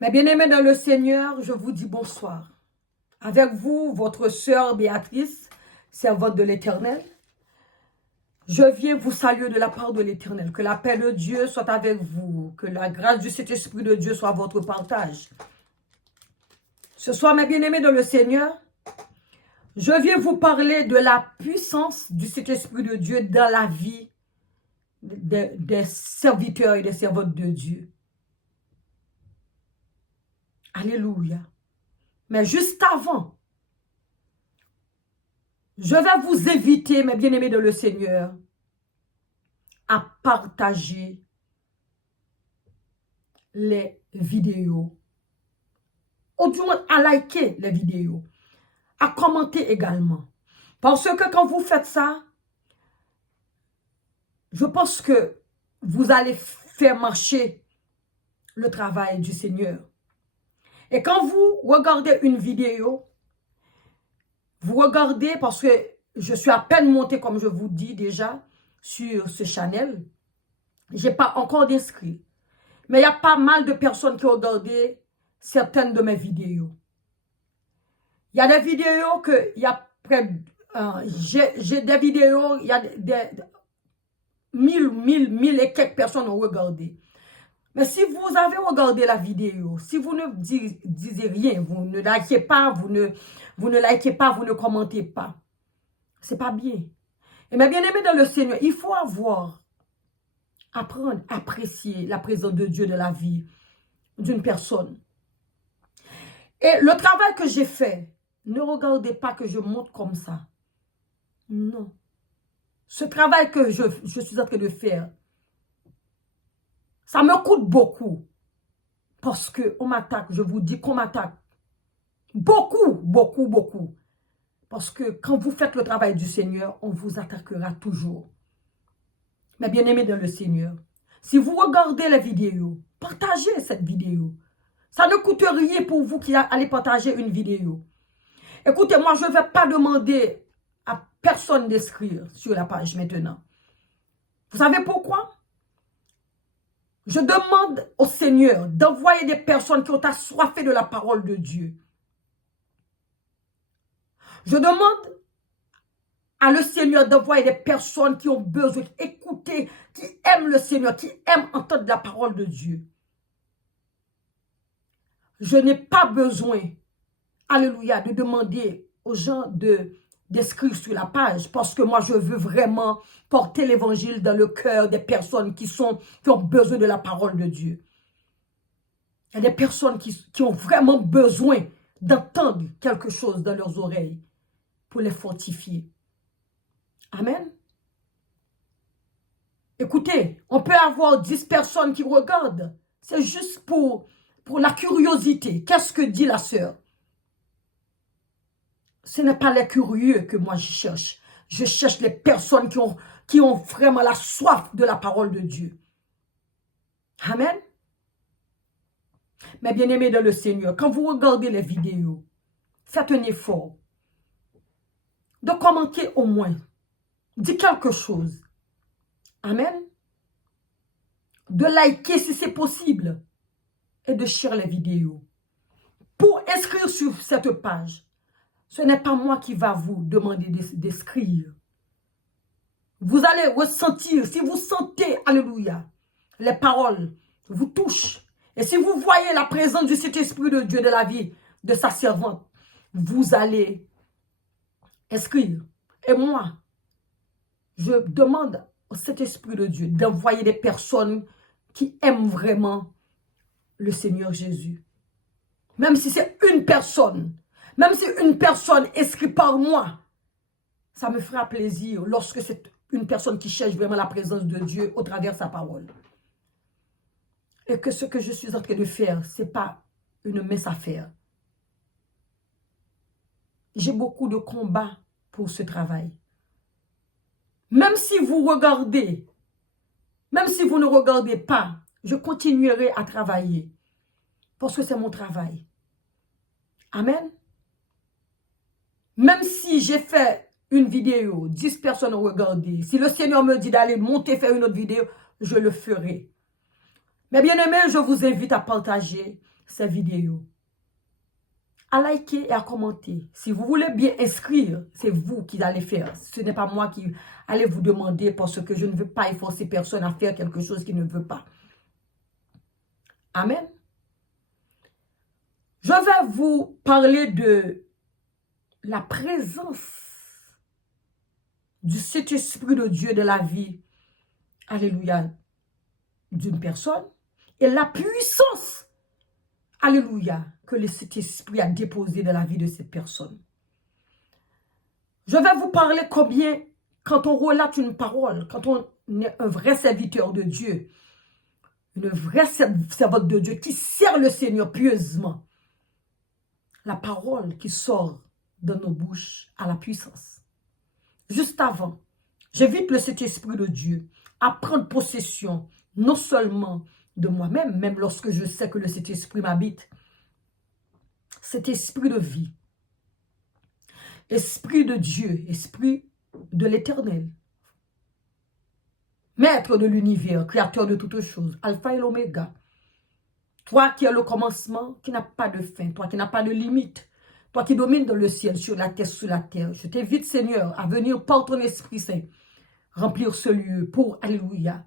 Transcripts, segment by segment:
Mes bien-aimés dans le Seigneur, je vous dis bonsoir. Avec vous, votre sœur Béatrice, servante de l'Éternel. Je viens vous saluer de la part de l'Éternel. Que la paix de Dieu soit avec vous. Que la grâce du Saint-Esprit de Dieu soit votre partage. Ce soir, mes bien-aimés dans le Seigneur, je viens vous parler de la puissance du Saint-Esprit de Dieu dans la vie des serviteurs et des servantes de Dieu. Alléluia. Mais juste avant, je vais vous inviter, mes bien-aimés dans le Seigneur, à partager les vidéos, ou du moins à liker les vidéos, à commenter également. Parce que quand vous faites ça, je pense que vous allez faire marcher le travail du Seigneur. Et quand vous regardez une vidéo, vous regardez, parce que je suis à peine montée, comme je vous dis déjà, sur ce channel. Je n'ai pas encore d'inscrits. Mais il y a pas mal de personnes qui ont regardé certaines de mes vidéos. Il y a des vidéos que, il y a près, j'ai des vidéos, il y a des mille et quelques personnes ont regardé. Mais si vous avez regardé la vidéo, si vous ne disiez rien, vous ne likez pas, vous ne likez pas, vous ne commentez pas, c'est pas bien. Et mes bien-aimés dans le Seigneur, il faut apprendre à apprécier la présence de Dieu dans la vie d'une personne. Et le travail que j'ai fait, ne regardez pas que je monte comme ça. Non. Ce travail que je suis en train de faire, ça me coûte beaucoup. Parce qu'on m'attaque, je vous dis qu'on m'attaque. Beaucoup, beaucoup, beaucoup. Parce que quand vous faites le travail du Seigneur, on vous attaquera toujours. Mais bien aimé dans le Seigneur, si vous regardez la vidéo, partagez cette vidéo. Ça ne coûte rien pour vous qui allez partager une vidéo. Écoutez, moi, je ne vais pas demander à personne d'inscrire sur la page maintenant. Vous savez pourquoi? Je demande au Seigneur d'envoyer des personnes qui ont assoiffé de la parole de Dieu. Je demande à le Seigneur d'envoyer des personnes qui ont besoin d'écouter, qui aiment le Seigneur, qui aiment entendre la parole de Dieu. Je n'ai pas besoin, alléluia, de demander aux gens d'inscrire sur la page parce que moi, je veux vraiment porter l'évangile dans le cœur des personnes qui ont besoin de la parole de Dieu. Il y a des personnes qui ont vraiment besoin d'entendre quelque chose dans leurs oreilles pour les fortifier. Amen. Écoutez, on peut avoir 10 personnes qui regardent. C'est juste pour la curiosité. Qu'est-ce que dit la sœur? Ce n'est pas les curieux que moi je cherche. Je cherche les personnes qui ont vraiment la soif de la parole de Dieu. Amen. Mais bien aimés dans le Seigneur, quand vous regardez les vidéos, faites un effort de commenter au moins. Dites quelque chose. Amen. De liker si c'est possible. Et de share les vidéos. Pour inscrire sur cette page, ce n'est pas moi qui va vous demander d'inscrire. Vous allez ressentir, si vous sentez, alléluia, les paroles vous touchent. Et si vous voyez la présence du Saint-Esprit de Dieu de la vie de sa servante, vous allez inscrire. Et moi, je demande au Saint-Esprit de Dieu d'envoyer des personnes qui aiment vraiment le Seigneur Jésus. Même si c'est une personne, même si une personne inscrite par moi, ça me fera plaisir lorsque c'est une personne qui cherche vraiment la présence de Dieu au travers de sa parole. Et que ce que je suis en train de faire, ce n'est pas une mince affaire. J'ai beaucoup de combats pour ce travail. Même si vous regardez, même si vous ne regardez pas, je continuerai à travailler. Parce que c'est mon travail. Amen. Même si j'ai fait une vidéo, 10 personnes ont regardé, si le Seigneur me dit d'aller monter faire une autre vidéo, je le ferai. Mais bien aimé, je vous invite à partager cette vidéo, à liker et à commenter. Si vous voulez bien inscrire, c'est vous qui allez faire. Ce n'est pas moi qui allez vous demander parce que je ne veux pas forcer personne à faire quelque chose qu'il ne veut pas. Amen. Je vais vous parler de la présence du Saint-Esprit de Dieu de la vie, alléluia, d'une personne et la puissance, alléluia, que le Saint-Esprit a déposé dans la vie de cette personne. Je vais vous parler combien, quand on relate une parole, quand on est un vrai serviteur de Dieu, une vraie servante de Dieu qui sert le Seigneur pieusement, la parole qui sort de nos bouches a la puissance. Juste avant, j'invite le Saint-Esprit de Dieu à prendre possession non seulement de moi-même, même lorsque je sais que le Saint-Esprit m'habite, cet esprit de vie, esprit de Dieu, esprit de l'Éternel, maître de l'univers, créateur de toutes choses, alpha et l'oméga, toi qui es le commencement, qui n'a pas de fin, toi qui n'as pas de limite, toi qui domines dans le ciel, sur la terre, sous la terre, je t'invite, Seigneur, à venir par ton Esprit Saint, remplir ce lieu pour, alléluia,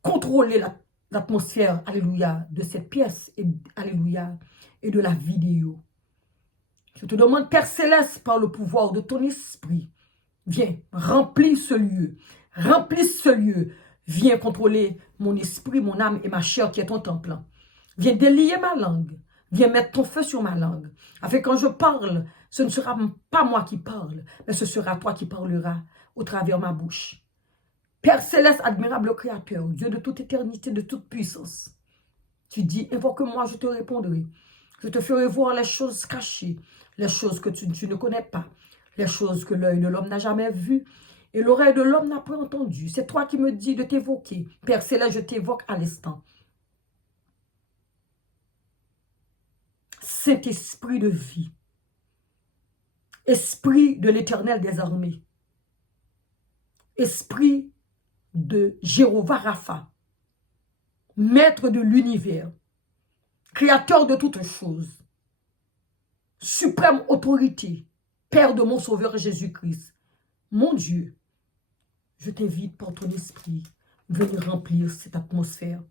contrôler l'atmosphère, alléluia, de cette pièce, et, alléluia, et de la vidéo. Je te demande, Père Céleste, par le pouvoir de ton esprit, viens, remplis ce lieu, viens contrôler mon esprit, mon âme et ma chair qui est ton temple. Viens délier ma langue, viens mettre ton feu sur ma langue, afin que quand je parle, ce ne sera pas moi qui parle, mais ce sera toi qui parleras au travers de ma bouche. Père Céleste, admirable Créateur, Dieu de toute éternité, de toute puissance, tu dis, invoque-moi, je te répondrai. Je te ferai voir les choses cachées, les choses que tu ne connais pas, les choses que l'œil de l'homme n'a jamais vues et l'oreille de l'homme n'a pas entendues. C'est toi qui me dis de t'évoquer. Père Céleste, je t'évoque à l'instant. Saint-Esprit de vie, Esprit de l'Éternel des armées, Esprit de Jéhovah Rapha, Maître de l'univers, Créateur de toutes choses, suprême autorité, Père de mon Sauveur Jésus-Christ. Mon Dieu, je t'invite par ton esprit, venir remplir cette atmosphère.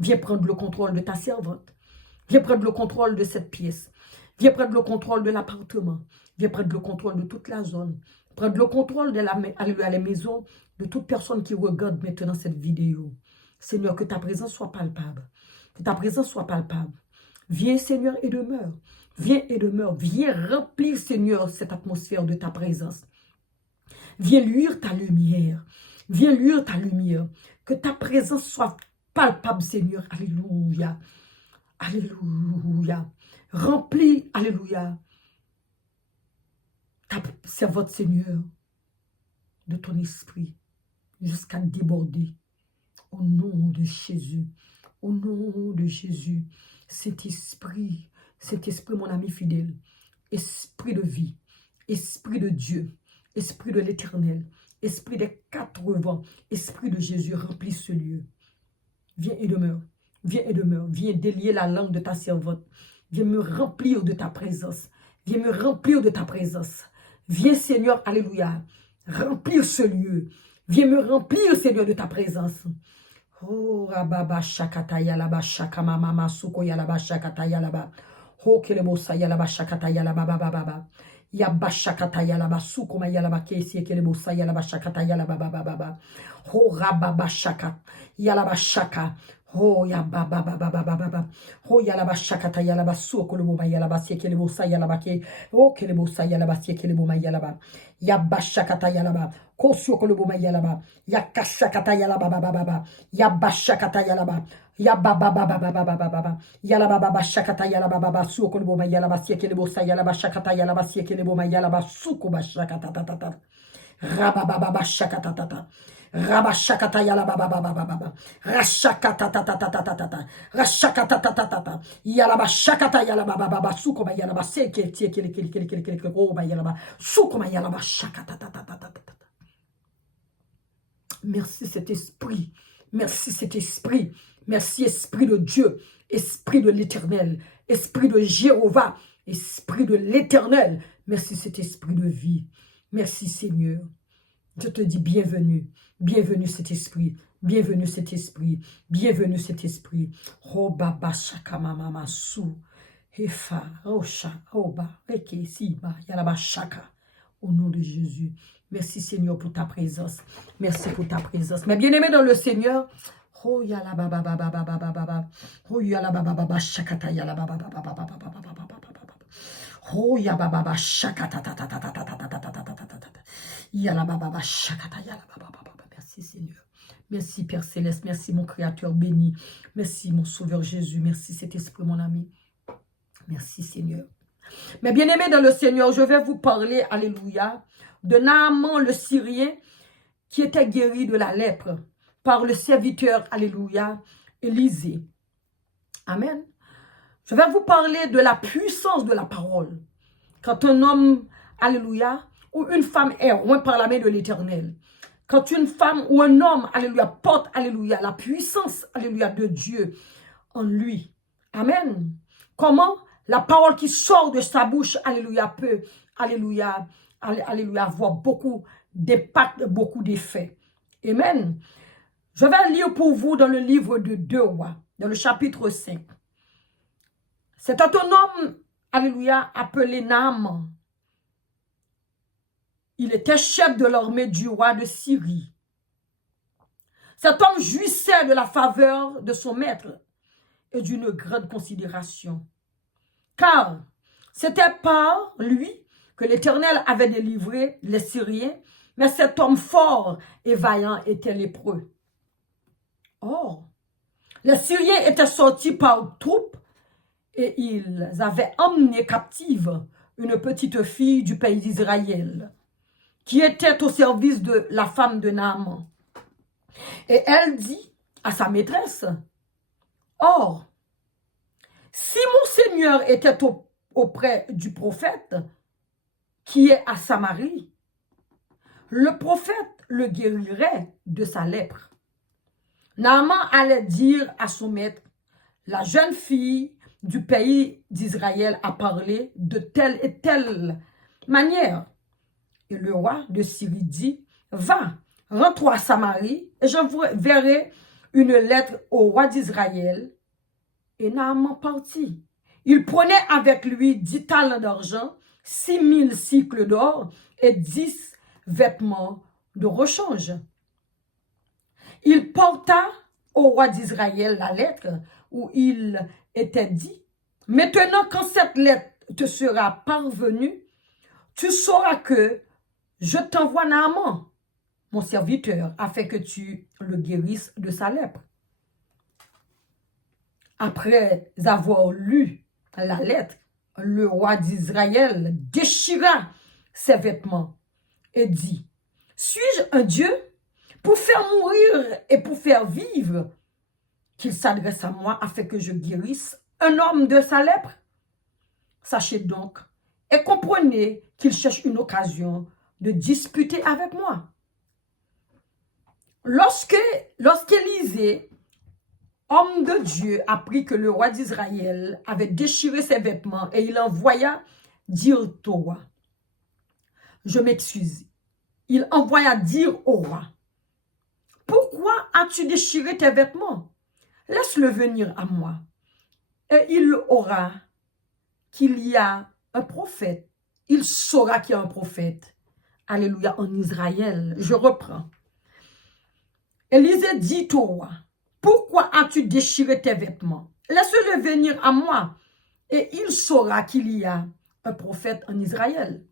Viens prendre le contrôle de ta servante. Viens prendre le contrôle de cette pièce. Viens prendre le contrôle de l'appartement. Viens prendre le contrôle de toute la zone. Prendre le contrôle de la maison de toute personne qui regarde maintenant cette vidéo. Seigneur, que ta présence soit palpable. Que ta présence soit palpable. Viens, Seigneur, et demeure. Viens et demeure. Viens remplir, Seigneur, cette atmosphère de ta présence. Viens luire ta lumière. Viens luire ta lumière. Que ta présence soit palpable, Seigneur. Alléluia. Alléluia. Remplis, alléluia, ta servante, Seigneur, de ton esprit jusqu'à déborder. Au nom de Jésus. Au nom de Jésus. Cet esprit, mon ami fidèle, esprit de vie, esprit de Dieu, esprit de l'Éternel, esprit des quatre vents, esprit de Jésus, remplis ce lieu. Viens et demeure, viens et demeure, viens délier la langue de ta servante, viens me remplir de ta présence, viens me remplir de ta présence. Viens, Seigneur, alléluia, remplir ce lieu, viens me remplir, Seigneur, de ta présence. Oh, rababa shakata yalaba shakama mama suko yalaba shakata yalaba. Oh, kelebosa yalaba shakata yalaba baba baba. Yaba shakata yalaba suko ma yalaba kesi kelebosa yalaba shakata yalaba baba baba. Oh, rababa shakat yalaba shaka. Oh, yaba baba baba baba. Oh, yalaba shakata yalaba suko lebo yalaba si kelebosa yalaba ke. Oh, kelebosa yalaba si kelebo ma yalaba. Yaba shakata yalaba. Kosyo kolebo ma yalaba. Yakashakata yalaba baba baba. Yabashakata yalaba. Yababa baba baba baba baba. Yalaba baba shakata yalaba baba suko kolebo ma yalaba si kelebo sa yalaba shakata yalaba si kelebo ma yalaba suko ba shakata tata. Rababa baba shakata tata. Rabashakata yalaba baba baba baba. Rashakata tata tata tata. Rashakata tata tata. Yalaba shakata yalaba baba baba suko ma yalaba se kele oh ma yalaba suko ma yalaba shakata tata tata. Merci cet esprit. Merci cet esprit. Merci, Esprit de Dieu, Esprit de l'Éternel, Esprit de Jéhovah, Esprit de l'Éternel. Merci, cet esprit de vie. Merci, Seigneur. Je te dis bienvenue. Bienvenue, cet esprit. Bienvenue, cet esprit. Bienvenue, cet esprit. Oh, baba, shaka, mama, masu. Efa, Osha, Oba, Eke, Siba, Yalaba, Shaka. Au nom de Jésus. Merci, Seigneur, pour ta présence. Merci pour ta présence. Mais bien-aimé dans le Seigneur, oh, Yalaba, baba, baba, baba, baba. Oh, Yalaba, baba, baba, Shakata, Yalaba, baba, baba, baba, baba, baba, baba. Oh, Yalaba, baba, Shakata, ta, ta, ta, ta, ta, ta, ta, ta, ta, ta, ta, ta, ta. Yalaba, baba, Shakata, Yalaba, baba, baba. Merci, Seigneur. Merci, Père Céleste. Merci, mon Créateur béni. Merci, mon Sauveur Jésus. Merci, cet esprit, mon ami. Merci, Seigneur. Mais bien aimé dans le Seigneur, je vais vous parler, alléluia, de Naaman le Syrien qui était guéri de la lèpre par le serviteur, alléluia, Élisée. Amen. Je vais vous parler de la puissance de la parole. Quand un homme, alléluia, ou une femme est oint par la main de l'Éternel, quand une femme ou un homme, alléluia, porte, alléluia, la puissance, alléluia, de Dieu en lui. Amen. Comment la parole qui sort de sa bouche, alléluia, peut, alléluia, alléluia, avoir beaucoup d'impact, beaucoup d'effets. Amen. Je vais lire pour vous dans le livre de 2 Rois, dans le chapitre 5. C'est un homme, alléluia, appelé Naaman. Il était chef de l'armée du roi de Syrie. Cet homme jouissait de la faveur de son maître et d'une grande considération. Car c'était par lui que l'Éternel avait délivré les Syriens, mais cet homme fort et vaillant était lépreux. Or, les Syriens étaient sortis par troupes et ils avaient emmené captive une petite fille du pays d'Israël qui était au service de la femme de Naaman. Et elle dit à sa maîtresse, « Or, si mon Seigneur était auprès du prophète qui est à Samarie, le prophète le guérirait de sa lèpre. » Naaman allait dire à son maître, « La jeune fille du pays d'Israël a parlé de telle et telle manière. » Et le roi de Syrie dit, « Va, rends-toi à Samarie, et j'enverrai une lettre au roi d'Israël. » Et Naaman partit. Il prenait avec lui 10 talents d'argent, 6000 cycles d'or et 10 vêtements de rechange. Il porta au roi d'Israël la lettre où il était dit, « Maintenant, quand cette lettre te sera parvenue, tu sauras que je t'envoie Naaman, mon serviteur, afin que tu le guérisses de sa lèpre. » Après avoir lu la lettre, le roi d'Israël déchira ses vêtements et dit, « Suis-je un Dieu pour faire mourir et pour faire vivre, qu'il s'adresse à moi afin que je guérisse un homme de sa lèpre? Sachez donc et comprenez qu'il cherche une occasion de disputer avec moi. » Lorsqu'Élisée, homme de Dieu, apprit que le roi d'Israël avait déchiré ses vêtements et il envoya dire au roi, « Je m'excuse. » Il envoya dire au roi, « Pourquoi as-tu déchiré tes vêtements? Laisse-le venir à moi. Et il aura qu'il y a un prophète. Il saura qu'il y a un prophète. Alléluia, en Israël. » Je reprends. Élisée dit au roi, « Pourquoi as-tu déchiré tes vêtements? Laisse-le venir à moi, et il saura qu'il y a un prophète en Israël. »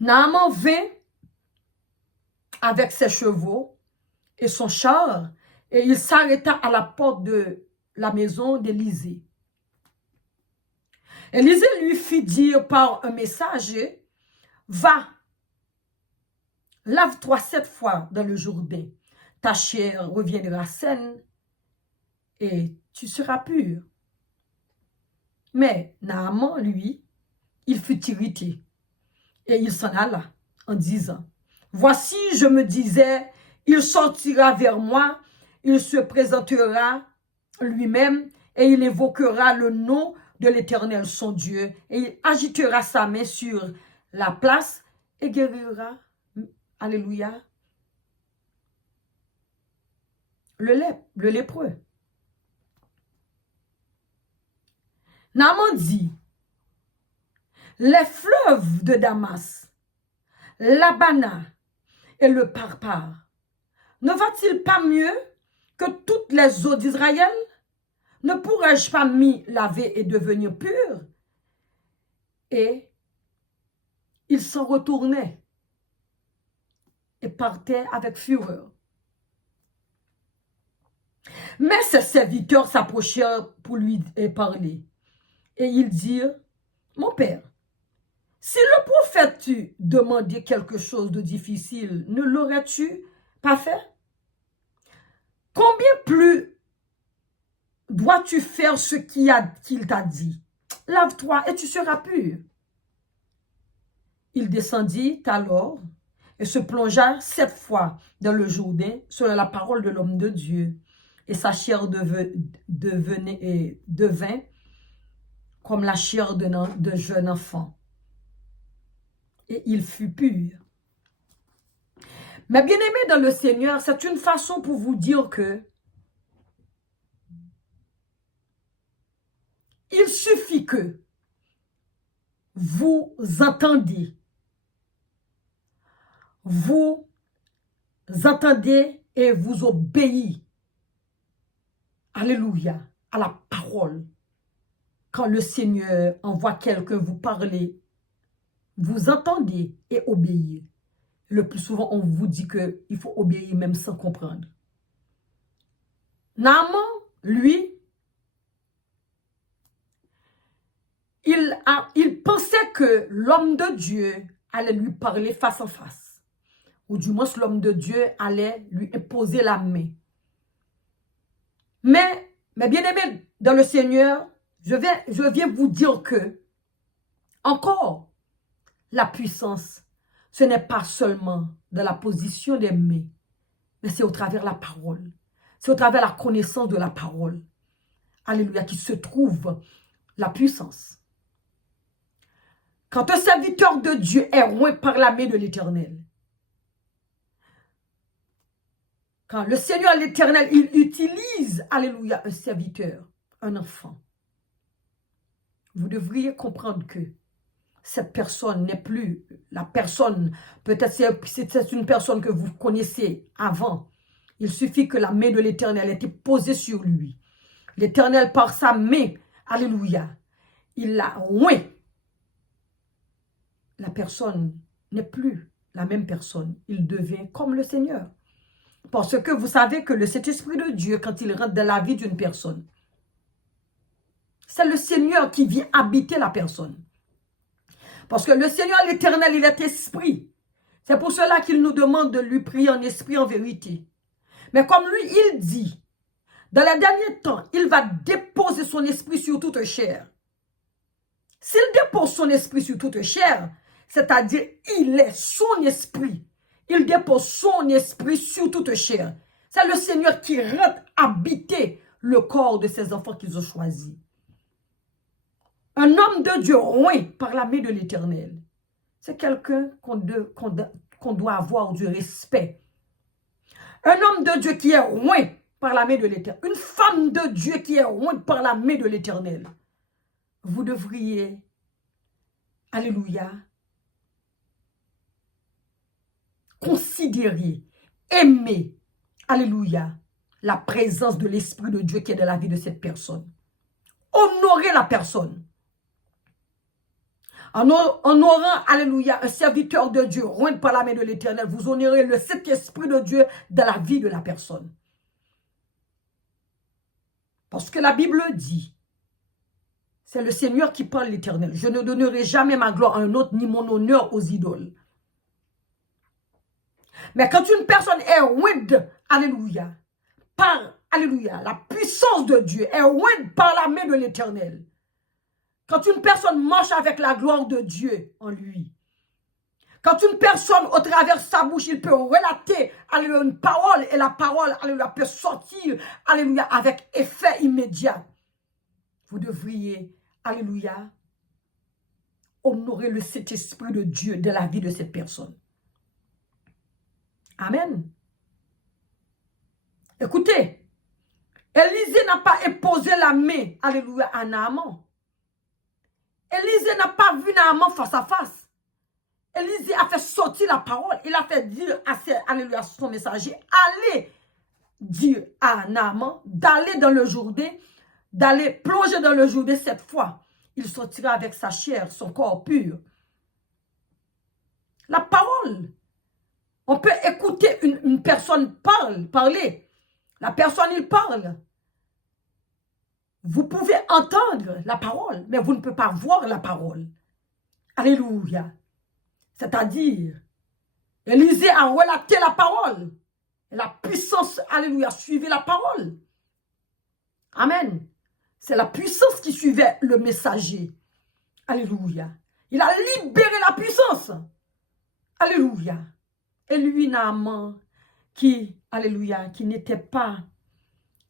Naaman vint avec ses chevaux et son char, et il s'arrêta à la porte de la maison d'Élisée. Élisée lui fit dire par un messager, « Va, lave-toi 7 fois dans le Jourdain. Ta chair reviendra saine et tu seras pur. » Mais Naaman, lui, il fut irrité et il s'en alla en disant, « Voici, je me disais, il sortira vers moi il se présentera lui-même et il évoquera le nom de l'Éternel, son Dieu, et il agitera sa main sur la place et guérira, alléluia, le lépreux. Naaman dit, les fleuves de Damas, l'Abana et le Parpar, ne va-t-il pas mieux que toutes les eaux d'Israël? Ne pourrais-je pas m'y laver et devenir pur? Et il s'en retournait et partait avec fureur. Mais ses serviteurs s'approchèrent pour lui parler. Et ils dirent, mon père, si le prophète t'eût demandé quelque chose de difficile, ne l'aurais-tu pas fait? Combien plus dois-tu faire ce qu'il t'a dit? Lave-toi et tu seras pur. Il descendit alors et se plongea 7 fois dans le Jourdain selon la parole de l'homme de Dieu. Et sa chair devint comme la chair de jeune enfant. Et il fut pur. Mais bien-aimés dans le Seigneur, c'est une façon pour vous dire que il suffit que vous entendez et vous obéissez, alléluia, à la parole. Quand le Seigneur envoie quelqu'un vous parler, vous entendez et obéissez. Le plus souvent, on vous dit qu'il faut obéir même sans comprendre. Naaman, lui, il pensait que l'homme de Dieu allait lui parler face à face. Ou du moins, l'homme de Dieu allait lui imposer la main. Mais bien aimé dans le Seigneur, je viens vous dire que, encore, la puissance, ce n'est pas seulement dans la position des mains, mais c'est au travers de la parole. C'est au travers de la connaissance de la parole. Alléluia, qui se trouve la puissance. Quand un serviteur de Dieu est oint par la main de l'Éternel, quand le Seigneur l'Éternel, il utilise, alléluia, un serviteur, un enfant, vous devriez comprendre que cette personne n'est plus la personne, peut-être c'est une personne que vous connaissez avant. Il suffit que la main de l'Éternel ait été posée sur lui. L'Éternel, par sa main, alléluia, il l'a oint. La personne n'est plus la même personne. Il devient comme le Seigneur. Parce que vous savez que le Saint-Esprit de Dieu, quand il rentre dans la vie d'une personne, c'est le Seigneur qui vient habiter la personne. Parce que le Seigneur, l'Éternel, il est esprit. C'est pour cela qu'il nous demande de lui prier en esprit, en vérité. Mais comme lui, il dit, dans les derniers temps, il va déposer son esprit sur toute chair. S'il dépose son esprit sur toute chair, c'est-à-dire, il est son esprit. Il dépose son esprit sur toute chair. C'est le Seigneur qui rentre habiter le corps de ses enfants qu'ils ont choisis. Un homme de Dieu oint par la main de l'Éternel, c'est quelqu'un qu'on doit avoir du respect. Un homme de Dieu qui est oint par la main de l'Éternel, une femme de Dieu qui est ointe par la main de l'Éternel, vous devriez, alléluia, considérer, aimer, alléluia, la présence de l'Esprit de Dieu qui est dans la vie de cette personne. Honorer la personne. En honorant, alléluia, un serviteur de Dieu, oint par la main de l'Éternel, vous honorez le Saint-Esprit de Dieu dans la vie de la personne. Parce que la Bible dit, c'est le Seigneur qui parle l'Éternel. Je ne donnerai jamais ma gloire à un autre, ni mon honneur aux idoles. Mais quand une personne est ointe, alléluia, par, alléluia, la puissance de Dieu, est ointe par la main de l'Éternel. Quand une personne marche avec la gloire de Dieu en lui, Quand une personne, au travers de sa bouche, il peut relater, alléluia, une parole, et la parole, alléluia, peut sortir, alléluia, avec effet immédiat. Vous devriez, alléluia, honorer le Saint-Esprit de Dieu de la vie de cette personne. Amen. Écoutez, Élisée n'a pas imposé la main, alléluia, à Naaman. Élisée n'a pas vu Naaman face à face. Élisée a fait sortir la parole. Il a fait dire à son messager, allez dire à Naaman d'aller dans le Jourdain, d'aller plonger dans le Jourdain cette fois. Il sortira avec sa chair, son corps pur. La parole. On peut écouter une personne parler. La personne, il parle. Vous pouvez entendre la parole, mais vous ne pouvez pas voir la parole. Alléluia. C'est-à-dire, Élisée a relaté la parole. Et la puissance, alléluia, suivait la parole. Amen. C'est la puissance qui suivait le messager. Alléluia. Il a libéré la puissance. Alléluia. Et lui, Naaman, alléluia, qui n'était pas,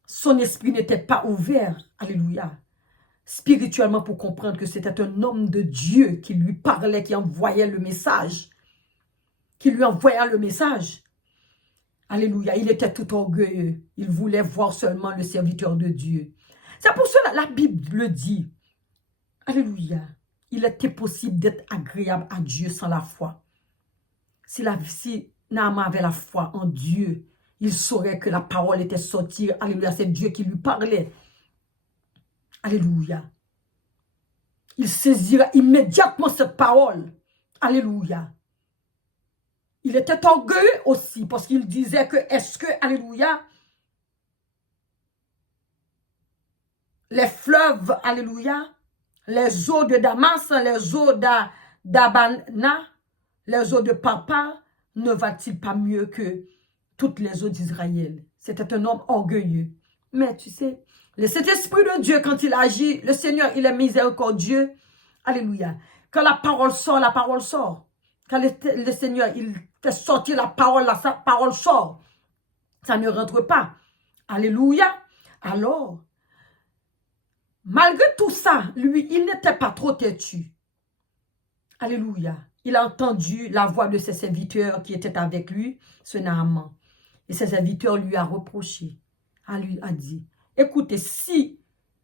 son esprit n'était pas ouvert, alléluia, spirituellement pour comprendre que c'était un homme de Dieu qui lui parlait, qui envoyait le message, qui lui envoyait le message. Alléluia, il était tout orgueilleux. Il voulait voir seulement le serviteur de Dieu. C'est pour cela que la Bible le dit. Alléluia, il était possible d'être agréable à Dieu sans la foi. Si Naaman avait la foi en Dieu, il saurait que la parole était sortie. Alléluia, c'est Dieu qui lui parlait. Alléluia. Il saisira immédiatement cette parole. Alléluia. Il était orgueilleux aussi parce qu'il disait que, alléluia, les fleuves, alléluia, les eaux de Damas, les eaux d'Abana, les eaux de Papa, ne va-t-il pas mieux que toutes les eaux d'Israël? C'était un homme orgueilleux. Mais tu sais, cet esprit de Dieu, quand il agit, le Seigneur, il est miséricordieux. Alléluia. Quand la parole sort, la parole sort. Quand le Seigneur, il fait sortir la parole sort. Ça ne rentre pas. Alléluia. Alors, malgré tout ça, lui, il n'était pas trop têtu. Alléluia. Il a entendu la voix de ses serviteurs qui étaient avec lui, ce Naaman. Et ses serviteurs lui a reproché. Lui a dit, écoutez, si,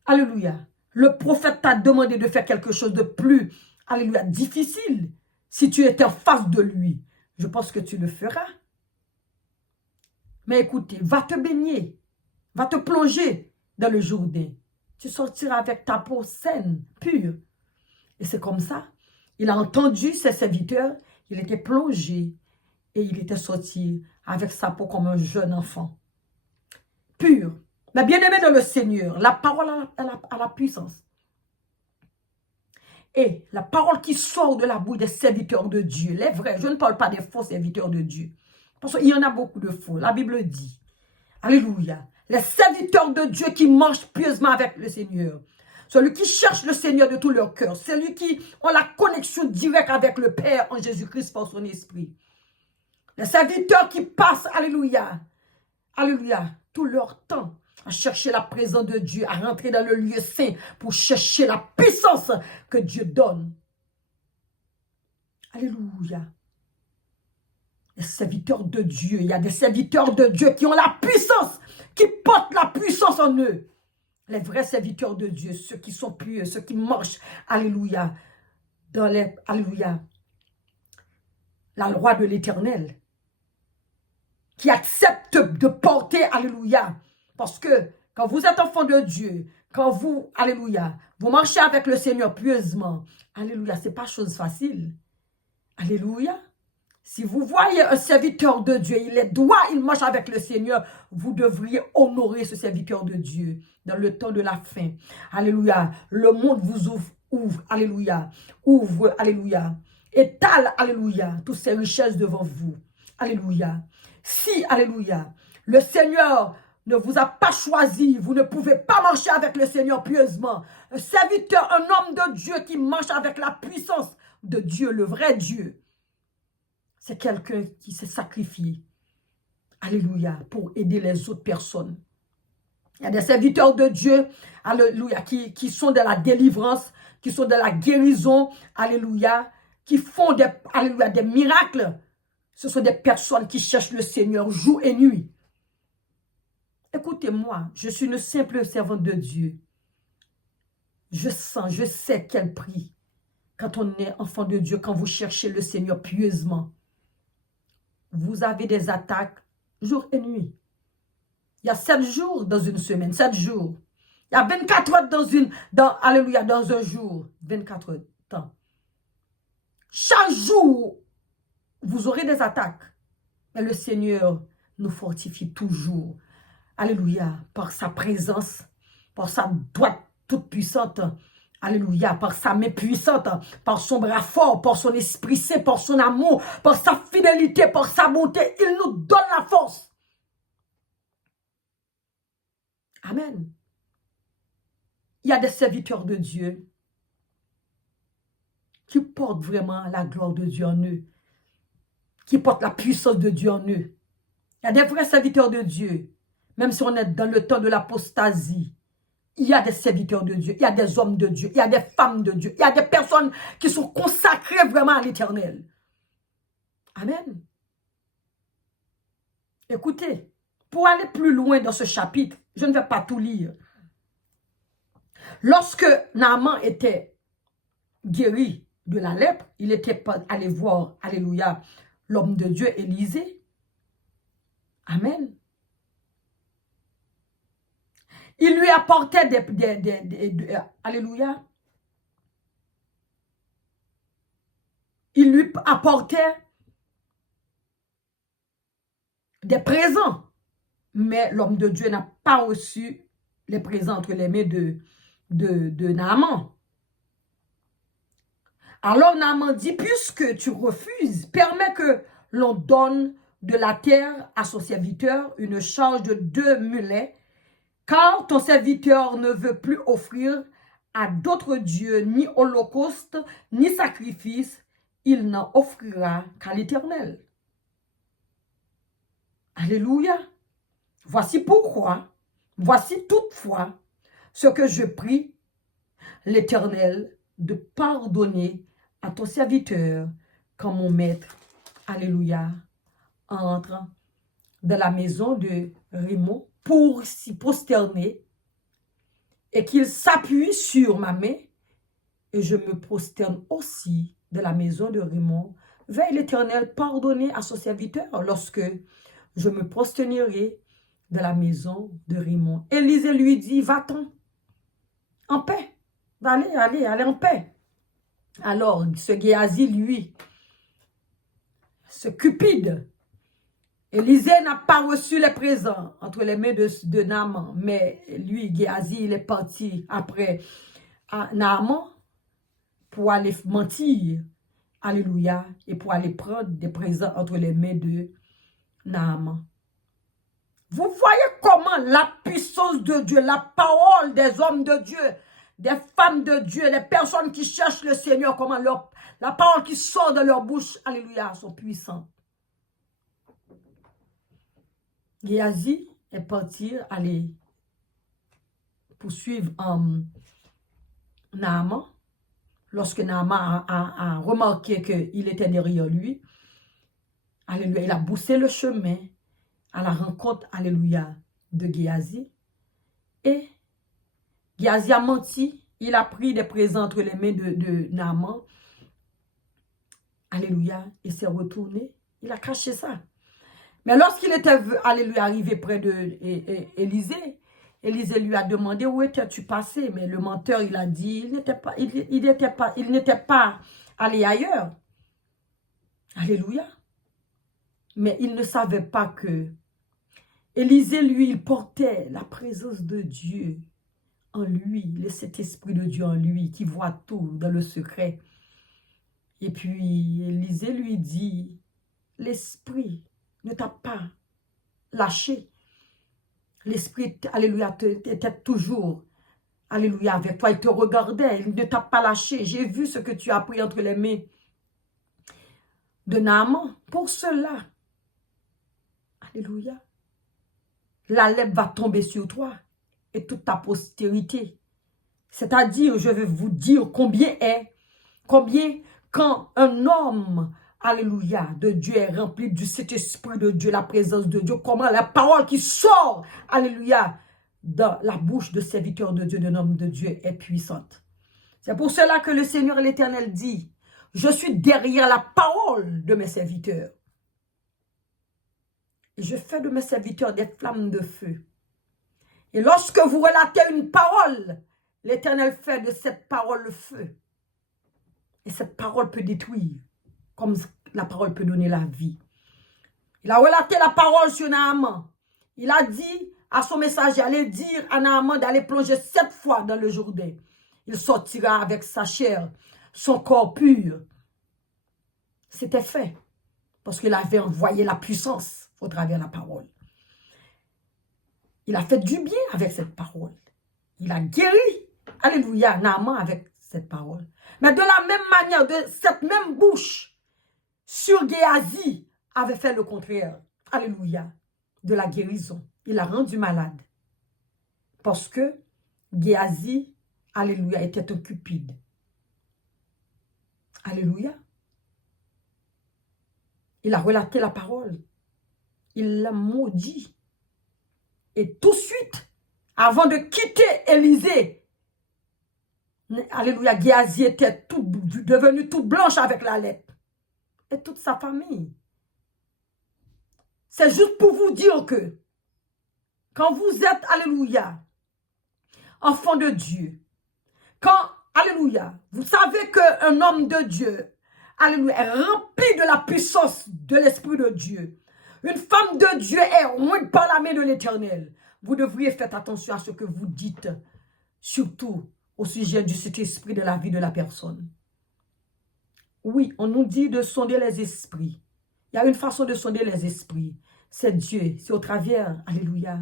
alléluia, le prophète t'a demandé de faire quelque chose de plus, alléluia, difficile, si tu étais en face de lui, je pense que tu le feras. Mais écoutez, va te baigner, va te plonger dans le Jourdain. Tu sortiras avec ta peau saine, pure. Et c'est comme ça. Il a entendu ses serviteurs, il était plongé et il était sorti avec sa peau comme un jeune enfant. Pur. Mais bien aimé dans le Seigneur, la parole a la puissance. Et la parole qui sort de la bouche des serviteurs de Dieu, les vrais, je ne parle pas des faux serviteurs de Dieu. Parce qu'il y en a beaucoup de faux. La Bible dit, alléluia, les serviteurs de Dieu qui marchent pieusement avec le Seigneur. Celui qui cherche le Seigneur de tout leur cœur. Celui qui a la connexion directe avec le Père en Jésus-Christ par son esprit. Les serviteurs qui passent, alléluia, alléluia, tout leur temps à chercher la présence de Dieu, à rentrer dans le lieu saint pour chercher la puissance que Dieu donne. Alléluia. Les serviteurs de Dieu, il y a des serviteurs de Dieu qui ont la puissance, qui portent la puissance en eux. Les vrais serviteurs de Dieu, ceux qui sont pieux, ceux qui marchent, alléluia, alléluia, la loi de l'Éternel, qui acceptent de porter, alléluia, parce que quand vous êtes enfant de Dieu, quand vous, alléluia, vous marchez avec le Seigneur pieusement, alléluia, ce n'est pas chose facile, alléluia. Si vous voyez un serviteur de Dieu, il est droit, il marche avec le Seigneur, vous devriez honorer ce serviteur de Dieu dans le temps de la fin. Alléluia. Le monde vous ouvre, alléluia. Ouvre, alléluia. Étale, alléluia, toutes ces richesses devant vous. Alléluia. Si, alléluia, le Seigneur ne vous a pas choisi, vous ne pouvez pas marcher avec le Seigneur pieusement. Un serviteur, un homme de Dieu qui marche avec la puissance de Dieu, le vrai Dieu. c'est quelqu'un qui s'est sacrifié. Alléluia, pour aider les autres personnes. Il y a des serviteurs de Dieu, alléluia, qui sont de la délivrance, qui sont de la guérison, alléluia, qui font alléluia, des miracles. Ce sont des personnes qui cherchent le Seigneur jour et nuit. Écoutez-moi, je suis une simple servante de Dieu. Je sens, je sais quel prix quand on est enfant de Dieu, quand vous cherchez le Seigneur pieusement. Vous avez des attaques jour et nuit. Il y a 7 jours dans une semaine, 7 jours. Il y a 24 heures alléluia, dans un jour. 24 temps. Chaque jour, vous aurez des attaques. Mais le Seigneur nous fortifie toujours. Alléluia, par sa présence, par sa droite toute puissante. Alléluia, par sa main puissante, par son bras fort, par son esprit saint, par son amour, par sa fidélité, par sa bonté. Il nous donne la force. Amen. Il y a des serviteurs de Dieu qui portent vraiment la gloire de Dieu en eux, qui portent la puissance de Dieu en eux. Il y a des vrais serviteurs de Dieu, même si on est dans le temps de l'apostasie. Il y a des serviteurs de Dieu, il y a des hommes de Dieu, il y a des femmes de Dieu, il y a des personnes qui sont consacrées vraiment à l'Éternel. Amen. Écoutez, pour aller plus loin dans ce chapitre, je ne vais pas tout lire. Lorsque Naaman était guéri de la lèpre, il était allé voir, alléluia, l'homme de Dieu Élisée. Amen. Il lui apportait alléluia. Il lui apportait des présents. Mais l'homme de Dieu n'a pas reçu les présents entre les mains de Naaman. Alors Naaman dit, puisque tu refuses, permets que l'on donne de la terre à son serviteur une charge de 2 mulets, car ton serviteur ne veut plus offrir à d'autres dieux ni holocauste, ni sacrifice, il n'en offrira qu'à l'Éternel. Alléluia. Voici pourquoi, voici toutefois ce que je prie l'Éternel de pardonner à ton serviteur quand mon maître, alléluia, entre dans la maison de Rimmon pour s'y prosterner et qu'il s'appuie sur ma main et je me prosterne aussi de la maison de Rimmon. Veuille l'Éternel pardonner à son serviteur lorsque je me prosternerai de la maison de Rimmon. Élisée lui dit, va-t'en en paix. Allez en paix. Alors, ce Géasi, lui, ce Cupide, Élisée n'a pas reçu les présents entre les mains de Naaman, mais lui, Géasi, il est parti après Naaman pour aller mentir, alléluia, et pour aller prendre des présents entre les mains de Naaman. Vous voyez comment la puissance de Dieu, la parole des hommes de Dieu, des femmes de Dieu, des personnes qui cherchent le Seigneur, comment la parole qui sort de leur bouche, alléluia, sont puissantes. Géasi est parti aller poursuivre Naaman. Lorsque Naaman a remarqué qu'il était derrière lui, alléluia, il a boussé le chemin à la rencontre, alléluia, de Géasi. Et Géasi a menti, il a pris des présents entre les mains de Naaman. Alléluia, il s'est retourné, il a caché ça. Mais lorsqu'il était, alléluia, arrivé près d'Élisée, Élisée lui a demandé, où étais-tu passé? Mais le menteur, il a dit, il n'était pas allé ailleurs. Alléluia. Mais il ne savait pas que Élisée, lui, il portait la présence de Dieu en lui, cet esprit de Dieu en lui, qui voit tout dans le secret. Et puis, Élisée lui dit, l'esprit ne t'a pas lâché. L'esprit, alléluia, était toujours, alléluia, avec toi. Il te regardait, il ne t'a pas lâché. J'ai vu ce que tu as pris entre les mains de Naaman. Pour cela, alléluia, la lèpre va tomber sur toi et toute ta postérité. C'est-à-dire, je vais vous dire combien quand un homme, alléluia, de Dieu est rempli du Saint-Esprit de Dieu, la présence de Dieu, comment la parole qui sort, alléluia, dans la bouche de serviteur de Dieu, d'un homme de Dieu est puissante. C'est pour cela que le Seigneur l'Éternel dit, je suis derrière la parole de mes serviteurs. Et je fais de mes serviteurs des flammes de feu. Et lorsque vous relatez une parole, l'Éternel fait de cette parole le feu. Et cette parole peut détruire, comme la parole peut donner la vie. Il a relaté la parole sur Naaman. Il a dit à son messager, allez dire à Naaman d'aller plonger 7 fois dans le Jourdain. Il sortira avec sa chair, son corps pur. C'était fait, parce qu'il avait envoyé la puissance au travers de la parole. Il a fait du bien avec cette parole. Il a guéri, alléluia, Naaman avec cette parole. Mais de la même manière, de cette même bouche, sur Géasi, avait fait le contraire, alléluia, de la guérison. Il l'a rendu malade. Parce que Géasi, alléluia, était un cupide. Alléluia. Il a relaté la parole. Il l'a maudit. Et tout de suite, avant de quitter Élisée, alléluia, Géasi était devenu tout blanche avec la lèpre. Et toute sa famille. C'est juste pour vous dire que quand vous êtes, alléluia, enfant de Dieu, quand, alléluia, vous savez qu'un homme de Dieu, alléluia, est rempli de la puissance de l'Esprit de Dieu, une femme de Dieu est ointe par la main de l'Éternel, vous devriez faire attention à ce que vous dites, surtout au sujet du Saint-Esprit de la vie de la personne. Oui, on nous dit de sonder les esprits. Il y a une façon de sonder les esprits. C'est Dieu, c'est au travers, alléluia,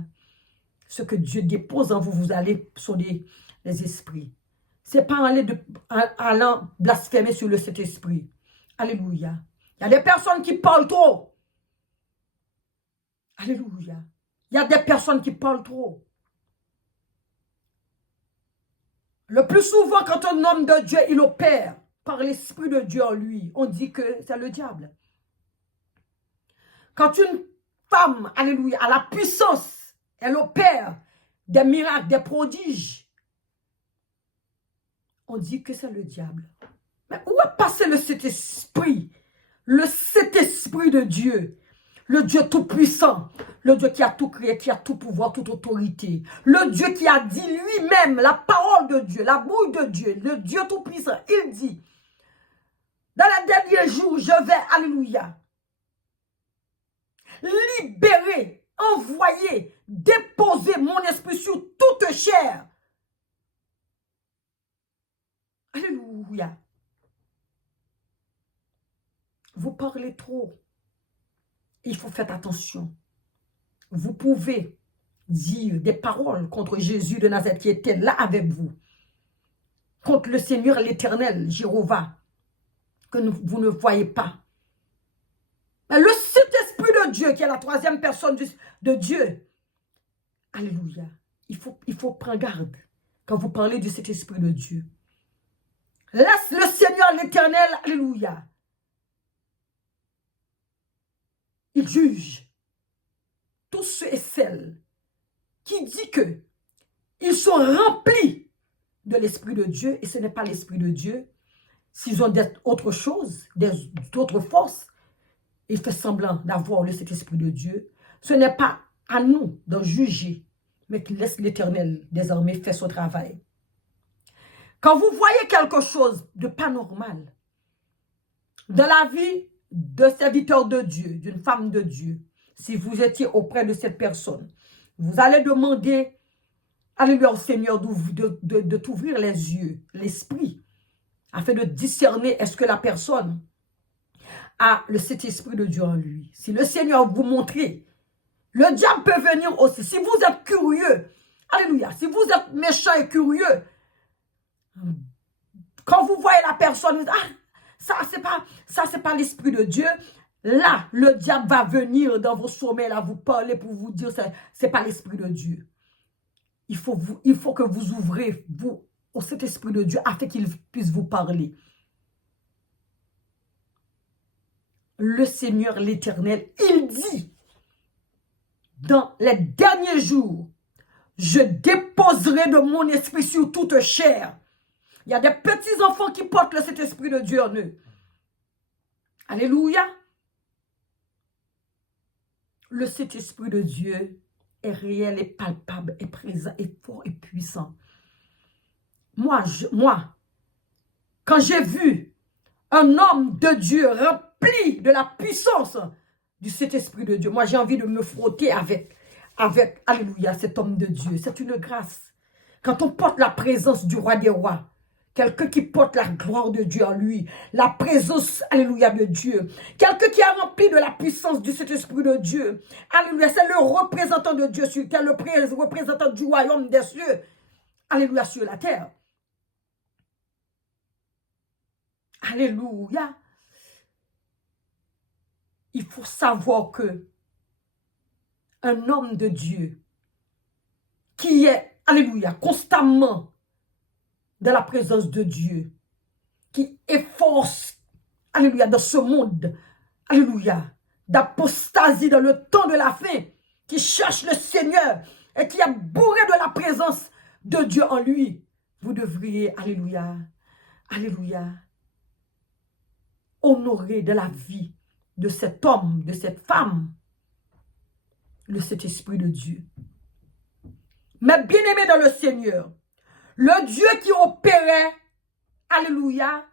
ce que Dieu dépose en vous, vous allez sonder les esprits. C'est pas allant blasphémer sur le Saint-Esprit. Alléluia. Il y a des personnes qui parlent trop. Alléluia. Il y a des personnes qui parlent trop. Le plus souvent, quand un homme de Dieu, il opère par l'Esprit de Dieu en lui, on dit que c'est le diable. Quand une femme, alléluia, a la puissance, elle opère des miracles, des prodiges, on dit que c'est le diable. Mais où est passé le Saint-Esprit? Le Saint-Esprit de Dieu, le Dieu tout-puissant, le Dieu qui a tout créé, qui a tout pouvoir, toute autorité, le Dieu qui a dit lui-même, la parole de Dieu, la bouille de Dieu, le Dieu tout-puissant, il dit, dans les derniers jours, je vais, alléluia, libérer, envoyer, déposer mon esprit sur toute chair. Alléluia. Vous parlez trop. Il faut faire attention. Vous pouvez dire des paroles contre Jésus de Nazareth qui était là avec vous. Contre le Seigneur l'Éternel, Jéhovah, que vous ne voyez pas. Mais le Saint-Esprit de Dieu, qui est la troisième personne de Dieu, alléluia, il faut prendre garde quand vous parlez du Saint-Esprit de Dieu. Laisse le Seigneur l'Éternel, alléluia. Il juge tous ceux et celles qui disent que ils sont remplis de l'Esprit de Dieu et ce n'est pas l'Esprit de Dieu. S'ils ont d'autres choses, d'autres forces, ils font semblant d'avoir le Saint-Esprit de Dieu. Ce n'est pas à nous d'en juger, mais qu'il laisse l'Éternel désormais faire son travail. Quand vous voyez quelque chose de pas normal dans la vie de serviteur de Dieu, d'une femme de Dieu, si vous étiez auprès de cette personne, vous allez demander, alléluia au Seigneur de t'ouvrir les yeux, l'esprit, afin de discerner est-ce que la personne a le Saint-Esprit de Dieu en lui. Si le Seigneur vous montre, le diable peut venir aussi. Si vous êtes curieux, alléluia, si vous êtes méchant et curieux, quand vous voyez la personne, ah, c'est pas l'Esprit de Dieu. Là, le diable va venir dans vos sommeils, là, vous parler pour vous dire, c'est pas l'Esprit de Dieu. Il faut que vous ouvrez, vous, au Saint-Esprit de Dieu, afin qu'il puisse vous parler. Le Seigneur, l'Éternel, il dit, dans les derniers jours, je déposerai de mon esprit sur toute chair. Il y a des petits enfants qui portent cet esprit de Dieu en eux. Alléluia. Le Saint-Esprit de Dieu est réel et palpable, et présent, et fort et puissant. Moi, quand j'ai vu un homme de Dieu rempli de la puissance du Saint-Esprit de Dieu, moi j'ai envie de me frotter avec, alléluia, cet homme de Dieu. C'est une grâce. Quand on porte la présence du roi des rois, quelqu'un qui porte la gloire de Dieu en lui, la présence, alléluia, de Dieu, quelqu'un qui est rempli de la puissance du Saint-Esprit de Dieu, alléluia, c'est le représentant de Dieu sur terre, le représentant du royaume des cieux, alléluia, sur la terre. Alléluia. Il faut savoir que un homme de Dieu qui est, alléluia, constamment dans la présence de Dieu, qui efforce, alléluia, dans ce monde, alléluia, d'apostasie dans le temps de la fin, qui cherche le Seigneur et qui est bourré de la présence de Dieu en lui, vous devriez, alléluia, alléluia, honorer de la vie de cet homme, de cette femme, cet esprit de Dieu. Mais bien aimé dans le Seigneur, le Dieu qui opérait, alléluia,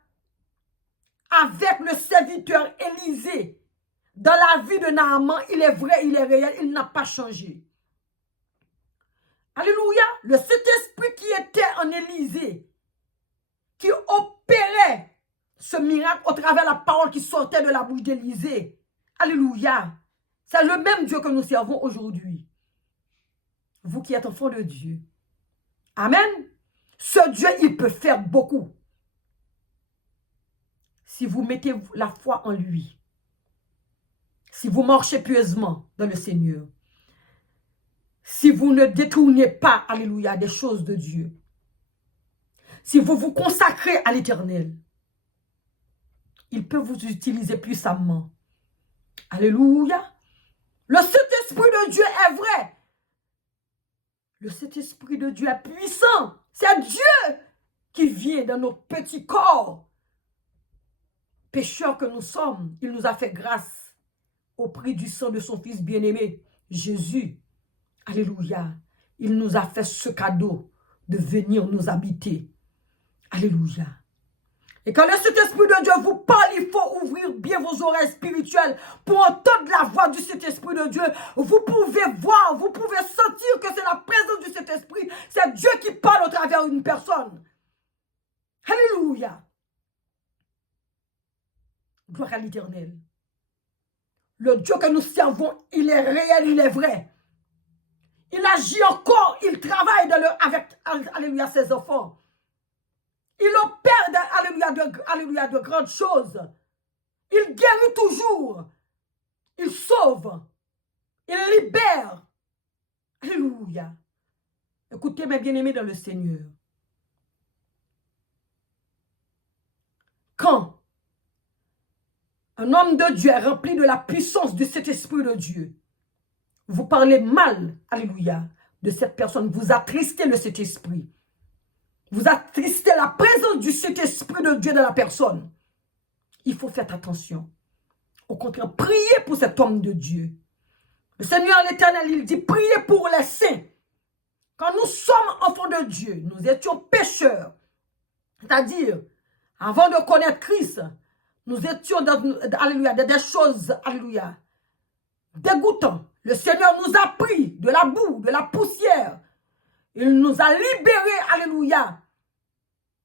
avec le serviteur Élisée, dans la vie de Naaman, il est vrai, il est réel, il n'a pas changé. Alléluia, le Saint-Esprit qui était en Élisée, qui opérait ce miracle au travers de la parole qui sortait de la bouche d'Élisée. Alléluia. C'est le même Dieu que nous servons aujourd'hui. Vous qui êtes enfants de Dieu. Amen. Ce Dieu, il peut faire beaucoup. Si vous mettez la foi en lui. Si vous marchez pieusement dans le Seigneur. Si vous ne détournez pas, alléluia, des choses de Dieu. Si vous vous consacrez à l'Éternel. Il peut vous utiliser puissamment. Alléluia. Le Saint-Esprit de Dieu est vrai. Le Saint-Esprit de Dieu est puissant. C'est Dieu qui vient dans nos petits corps. Pécheurs que nous sommes, il nous a fait grâce au prix du sang de son Fils bien-aimé, Jésus. Alléluia. Il nous a fait ce cadeau de venir nous habiter. Alléluia. Et quand le Saint-Esprit de Dieu vous parle, il faut ouvrir bien vos oreilles spirituelles pour entendre la voix du Saint-Esprit de Dieu. Vous pouvez voir, vous pouvez sentir que c'est la présence du Saint-Esprit. C'est Dieu qui parle au travers d'une personne. Alléluia. Gloire à l'Éternel. Le Dieu que nous servons, il est réel, il est vrai. Il agit encore, il travaille avec, alléluia, ses enfants. Il opère, alléluia, de grandes choses. Il guérit toujours. Il sauve. Il libère. Alléluia. Écoutez, mes bien-aimés dans le Seigneur. Quand un homme de Dieu est rempli de la puissance de cet esprit de Dieu, vous parlez mal, alléluia, de cette personne, vous attristez le Saint-Esprit. Vous attristez la présence du Saint-Esprit de Dieu dans la personne. Il faut faire attention. Au contraire, priez pour cet homme de Dieu. Le Seigneur l'Éternel, il dit, priez pour les saints. Quand nous sommes enfants de Dieu, nous étions pécheurs. C'est-à-dire, avant de connaître Christ, nous étions dans, alléluia, des choses, alléluia, dégoûtantes. Le Seigneur nous a pris de la boue, de la poussière. Il nous a libérés, alléluia,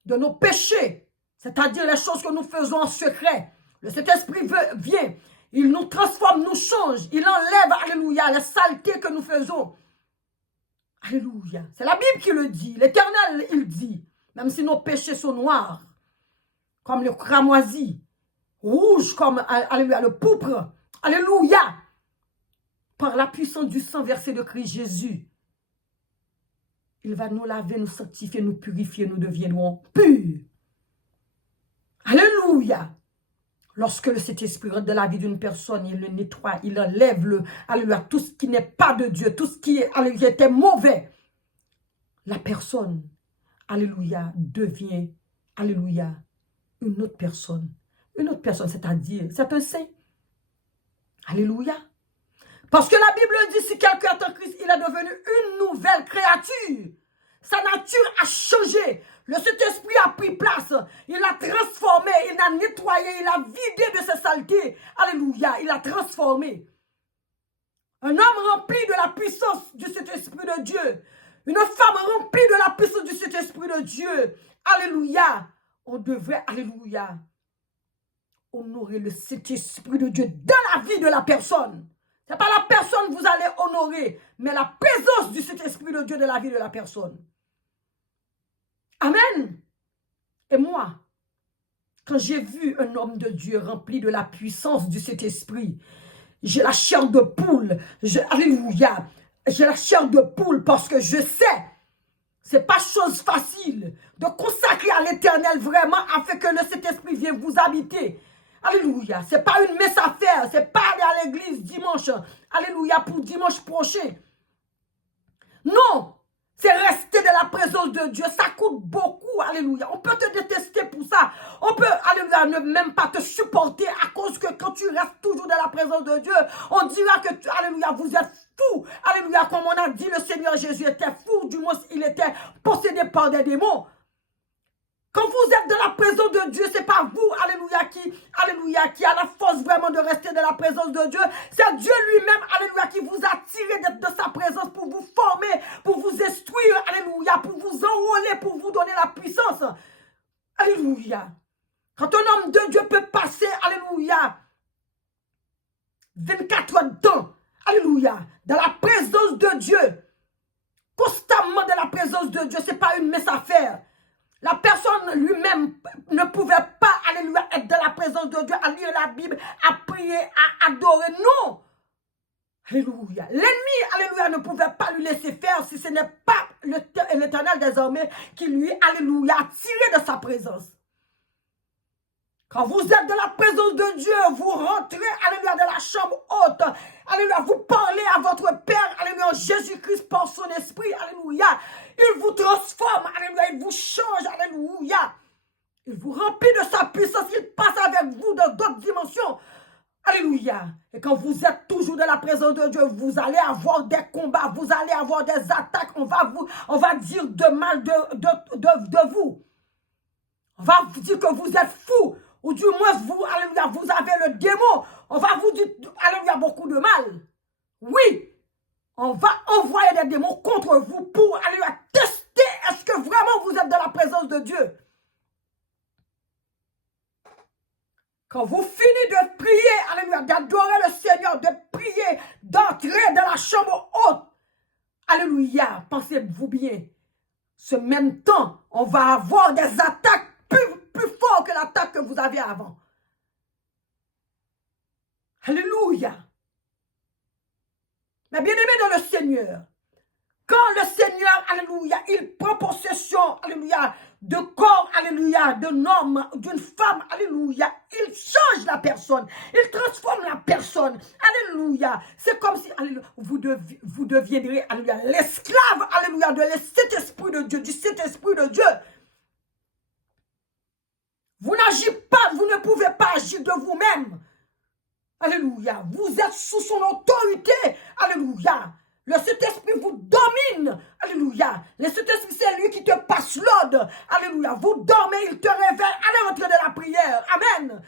de nos péchés, c'est-à-dire les choses que nous faisons en secret. Le Saint-Esprit vient, il nous transforme, nous change, il enlève, alléluia, les saletés que nous faisons. Alléluia. C'est la Bible qui le dit, l'Éternel, il dit, même si nos péchés sont noirs, comme le cramoisi, rouge comme, alléluia, le pourpre. Alléluia. Par la puissance du sang versé de Christ Jésus, il va nous laver, nous sanctifier, nous purifier, nous deviendrons purs. Alléluia. Lorsque le Saint-Esprit rentre dans la vie d'une personne, il le nettoie, il enlève alléluia, tout ce qui n'est pas de Dieu, tout ce qui était mauvais. La personne, alléluia, devient, alléluia, une autre personne. Une autre personne, c'est-à-dire, c'est un saint. Alléluia. Parce que la Bible dit, si quelqu'un est en Christ, il est devenu une nouvelle créature. Sa nature a changé. Le Saint-Esprit a pris place. Il a transformé, il a nettoyé, il a vidé de ses saletés. Alléluia, il a transformé. Un homme rempli de la puissance du Saint-Esprit de Dieu. Une femme remplie de la puissance du Saint-Esprit de Dieu. Alléluia. On devrait, alléluia, honorer le Saint-Esprit de Dieu dans la vie de la personne. Ce n'est pas la personne que vous allez honorer, mais la présence du Saint-Esprit de Dieu dans la vie de la personne. Amen. Et moi, quand j'ai vu un homme de Dieu rempli de la puissance du Saint-Esprit, j'ai la chair de poule. Alléluia. J'ai la chair de poule parce que je sais, ce n'est pas chose facile de consacrer à l'Éternel vraiment afin que le Saint-Esprit vienne vous habiter. Alléluia. Ce n'est pas une messe à faire. Ce n'est pas aller à l'église dimanche. Alléluia. Pour dimanche prochain. Non. C'est rester dans la présence de Dieu. Ça coûte beaucoup. Alléluia. On peut te détester pour ça. On peut, alléluia, ne même pas te supporter à cause que quand tu restes toujours dans la présence de Dieu, on dira que, alléluia, vous êtes fou. Alléluia. Comme on a dit, le Seigneur Jésus était fou. Du moins, il était possédé par des démons. Quand vous êtes dans la présence de Dieu, ce n'est pas vous, alléluia, qui a la force vraiment de rester dans la présence de Dieu. C'est Dieu lui-même, alléluia, qui vous a tiré de sa présence pour vous former, pour vous instruire, alléluia, pour vous enrôler, pour vous donner la puissance. Alléluia. Quand un homme de Dieu peut passer, alléluia, 24 heures de temps, alléluia, dans la présence de Dieu, constamment dans la présence de Dieu, ce n'est pas une messe à faire. La personne lui-même ne pouvait pas, alléluia, être dans la présence de Dieu, à lire la Bible, à prier, à adorer. Non. Alléluia. L'ennemi, alléluia, ne pouvait pas lui laisser faire si ce n'est pas l'Éternel des armées qui lui, alléluia, a tiré de sa présence. Quand vous êtes dans la présence de Dieu, vous rentrez, alléluia, dans la chambre haute. Alléluia, vous parlez à votre Père, alléluia, Jésus-Christ par son esprit, alléluia. Il vous transforme, alléluia, il vous change, alléluia. Il vous remplit de sa puissance, il passe avec vous dans d'autres dimensions. Alléluia. Et quand vous êtes toujours dans la présence de Dieu, vous allez avoir des combats, vous allez avoir des attaques. On va dire de mal de vous. On va vous dire que vous êtes fou. Ou du moins, vous, alléluia, vous avez le démon. On va vous dire, alléluia, beaucoup de mal. Oui, on va envoyer des démons contre vous pour, alléluia, tester est-ce que vraiment vous êtes dans la présence de Dieu. Quand vous finissez de prier, alléluia, d'adorer le Seigneur, de prier, d'entrer dans la chambre haute, alléluia, pensez-vous bien, ce même temps, on va avoir des attaques plus fortes que l'attaque que vous aviez avant. Alléluia. Mais bien aimé dans le Seigneur, quand le Seigneur, alléluia, il prend possession, alléluia, de corps, alléluia, d'un homme, d'une femme, alléluia, il change la personne, il transforme la personne, alléluia. C'est comme si, alléluia, vous deviendrez, alléluia, l'esclave, alléluia, de cet esprit de Dieu, du Saint-Esprit de Dieu. Vous n'agissez pas, vous ne pouvez pas agir de vous-même. Alléluia. Vous êtes sous son autorité. Alléluia. Le Saint-Esprit vous domine. Alléluia. Le Saint-Esprit, c'est lui qui te passe l'ordre. Alléluia. Vous dormez, il te réveille. Allez rentrer dans la prière. Amen.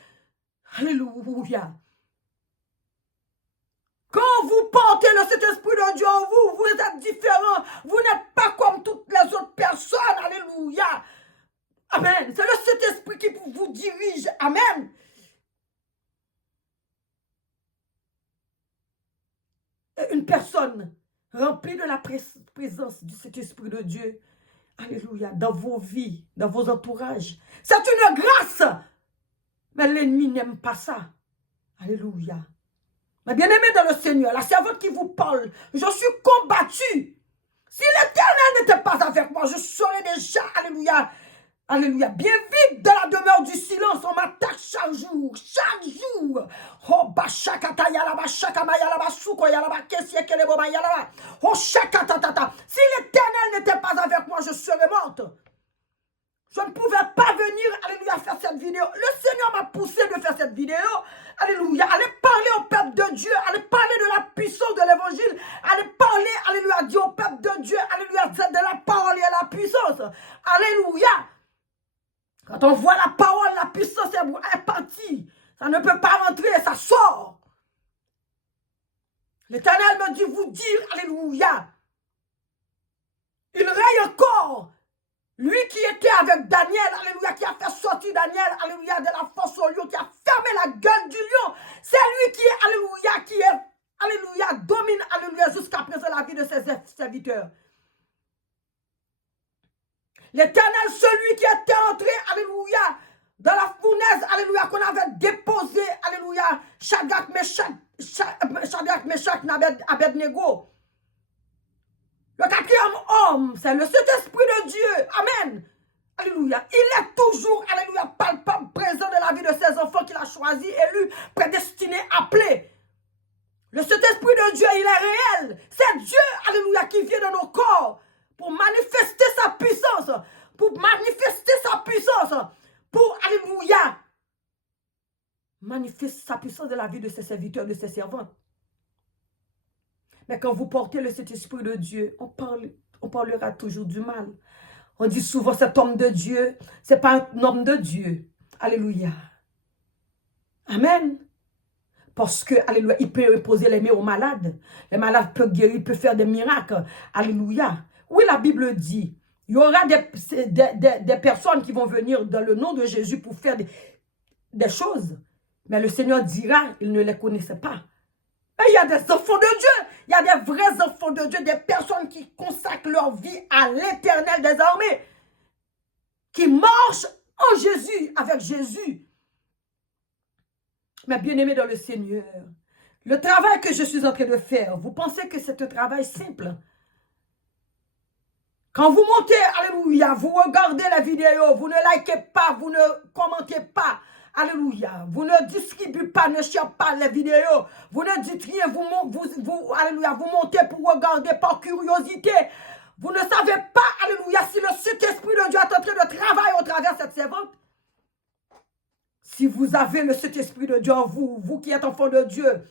Alléluia. Quand vous portez le Saint-Esprit de Dieu en vous, vous êtes différent. Vous n'êtes pas comme toutes les autres personnes. Alléluia. Amen. C'est le Saint-Esprit qui vous dirige. Amen. Une personne remplie de la présence du Saint-Esprit de Dieu, alléluia, dans vos vies, dans vos entourages, c'est une grâce. Mais l'ennemi n'aime pas ça. Alléluia. Mais bien-aimé dans le Seigneur, la servante qui vous parle, je suis combattue. Si l'Éternel n'était pas avec moi, je serais déjà, alléluia, alléluia, bien vite dans la demeure du silence. On m'attaque chaque jour, chaque jour. Oh, bachakata yalaba, shakama yalaba, souko yalaba, kesie keleboba yalaba. Oh, shakatatata. Si l'Éternel n'était pas avec moi, je serais morte. Je ne pouvais pas venir, alléluia, faire cette vidéo. Le Seigneur m'a poussé de faire cette vidéo. Alléluia. Allez parler au peuple de Dieu. Allez parler de la puissance de l'évangile. Allez parler, alléluia, dire au peuple de Dieu. Alléluia, de la parole et la puissance. Alléluia. Quand on voit la parole, la puissance est partie. Ça ne peut pas rentrer, ça sort. L'Éternel me dit, vous dire, alléluia. Il règne encore. Lui qui était avec Daniel, alléluia, qui a fait sortir Daniel, alléluia, de la fosse au lion, qui a fermé la gueule du lion. C'est lui qui est, alléluia, domine, alléluia, jusqu'à présent la vie de ses serviteurs. L'Éternel, celui qui était entré, alléluia, dans la fournaise, alléluia, qu'on avait déposé, alléluia, Shadrach, Meshach, Abednego. Le quatrième homme, c'est le Saint-Esprit de Dieu. Amen. Alléluia. Il est toujours, alléluia, palpable, présent dans la vie de ses enfants qu'il a choisis, élus, prédestinés, appelés. Le Saint-Esprit de Dieu, il est réel. C'est Dieu, alléluia, qui vient dans nos corps pour manifester sa puissance. Pour manifester sa puissance. Pour, alléluia, manifester sa puissance dans la vie de ses serviteurs, de ses servantes. Mais quand vous portez le Saint-Esprit de Dieu, on parlera toujours du mal. On dit souvent cet homme de Dieu, ce n'est pas un homme de Dieu. Alléluia. Amen. Parce que, alléluia, il peut imposer les mains aux malades. Les malades peuvent guérir, il peut faire des miracles. Alléluia. Oui, la Bible dit, il y aura des personnes qui vont venir dans le nom de Jésus pour faire des choses. Mais le Seigneur dira, il ne les connaissait pas. Il y a des enfants de Dieu, il y a des vrais enfants de Dieu, des personnes qui consacrent leur vie à l'Éternel des armées, qui marchent en Jésus, avec Jésus. Mais bien-aimés dans le Seigneur, le travail que je suis en train de faire, vous pensez que c'est un travail simple? Quand vous montez, alléluia, vous regardez la vidéo, vous ne likez pas, vous ne commentez pas, alléluia, vous ne distribuez pas, ne cherchez pas les vidéos, vous ne dites rien, alléluia, vous montez pour regarder par curiosité. Vous ne savez pas, alléluia, si le Saint-Esprit de Dieu est en train de travailler au travers de cette servante. Si vous avez le Saint-Esprit de Dieu en vous, vous qui êtes enfant de Dieu,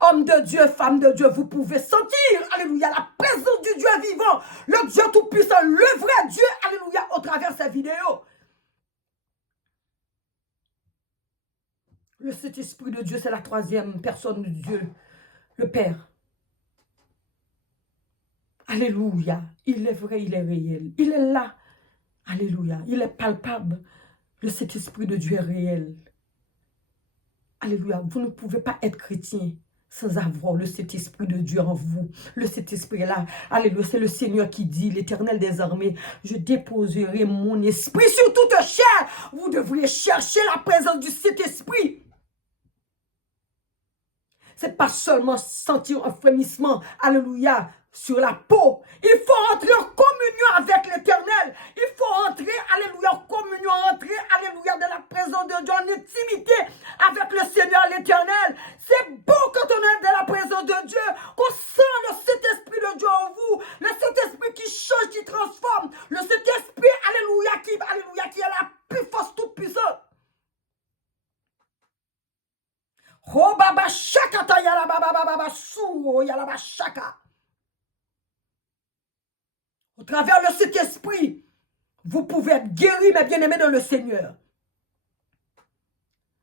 homme de Dieu, femme de Dieu, vous pouvez sentir, alléluia, la présence du Dieu vivant, le Dieu tout-puissant, le vrai Dieu, alléluia, au travers de ces vidéos. Le Saint-Esprit de Dieu, c'est la troisième personne de Dieu, le Père. Alléluia, il est vrai, il est réel, il est là. Alléluia, il est palpable. Le Saint-Esprit de Dieu est réel. Alléluia, vous ne pouvez pas être chrétien sans avoir le Saint-Esprit de Dieu en vous. Le Saint-Esprit est là. Alléluia, c'est le Seigneur qui dit, l'Éternel des armées, je déposerai mon esprit sur toute chair. Vous devriez chercher la présence du Saint-Esprit. Ce n'est pas seulement sentir un frémissement, alléluia, sur la peau. Il faut entrer en communion avec l'Éternel. Il faut entrer, alléluia, en communion, entrer, alléluia, dans la présence de Dieu, en intimité avec le Seigneur, l'Éternel. C'est beau quand on est dans la présence de Dieu, qu'on sent le Saint-Esprit de Dieu en vous, le Saint-Esprit qui change, qui transforme, le Saint-Esprit, alléluia, qui est la plus force toute puissante. Oh baba shaka ta yala baba baba sou yala baba shaka. Au travers de cet esprit, vous pouvez être guéri, mais bien-aimé dans le Seigneur.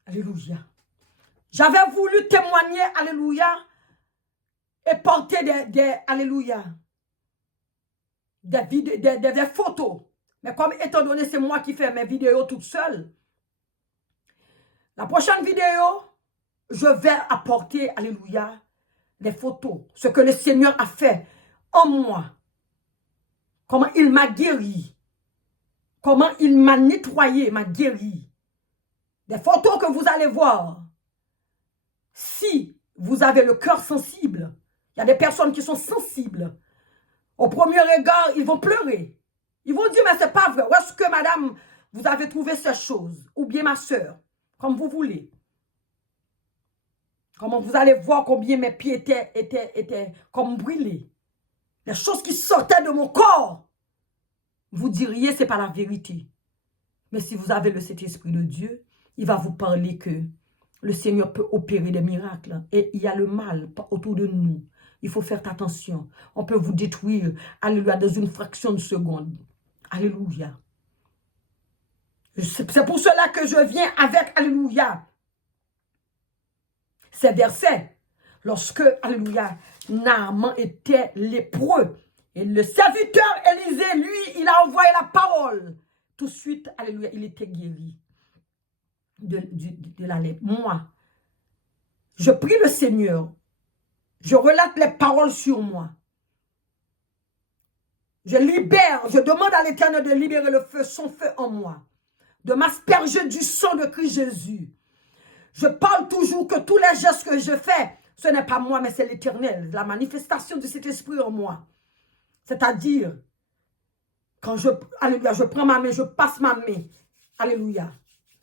Alléluia. J'avais voulu témoigner, alléluia, et porter alléluia, des photos. Mais comme étant donné c'est moi qui fais mes vidéos toute seule, la prochaine vidéo, je vais apporter, alléluia, des photos. Ce que le Seigneur a fait en moi. Comment il m'a guéri. Comment il m'a nettoyé, m'a guéri. Des photos que vous allez voir. Si vous avez le cœur sensible, il y a des personnes qui sont sensibles. Au premier regard, ils vont pleurer. Ils vont dire, mais c'est pas vrai. Où est-ce que, madame, vous avez trouvé ces choses? Ou bien ma soeur, comme vous voulez. Comment vous allez voir combien mes pieds étaient comme brûlés. Les choses qui sortaient de mon corps. Vous diriez, c'est pas la vérité. Mais si vous avez le Saint-Esprit de Dieu, il va vous parler que le Seigneur peut opérer des miracles. Et il y a le mal autour de nous. Il faut faire attention. On peut vous détruire, alléluia, dans une fraction de seconde. Alléluia. C'est pour cela que je viens avec, alléluia, ces versets. Lorsque, alléluia, Naaman était lépreux. Et le serviteur Élisée, lui, il a envoyé la parole. Tout de suite, alléluia, il était guéri de la lèpre. Moi, je prie le Seigneur. Je relate les paroles sur moi. Je libère, je demande à l'Éternel de libérer le feu, son feu en moi. De m'asperger du sang de Christ Jésus. Je parle toujours que tous les gestes que je fais, ce n'est pas moi, mais c'est l'Éternel. La manifestation de cet esprit en moi. C'est-à-dire, quand alléluia, je prends ma main, je passe ma main. Alléluia.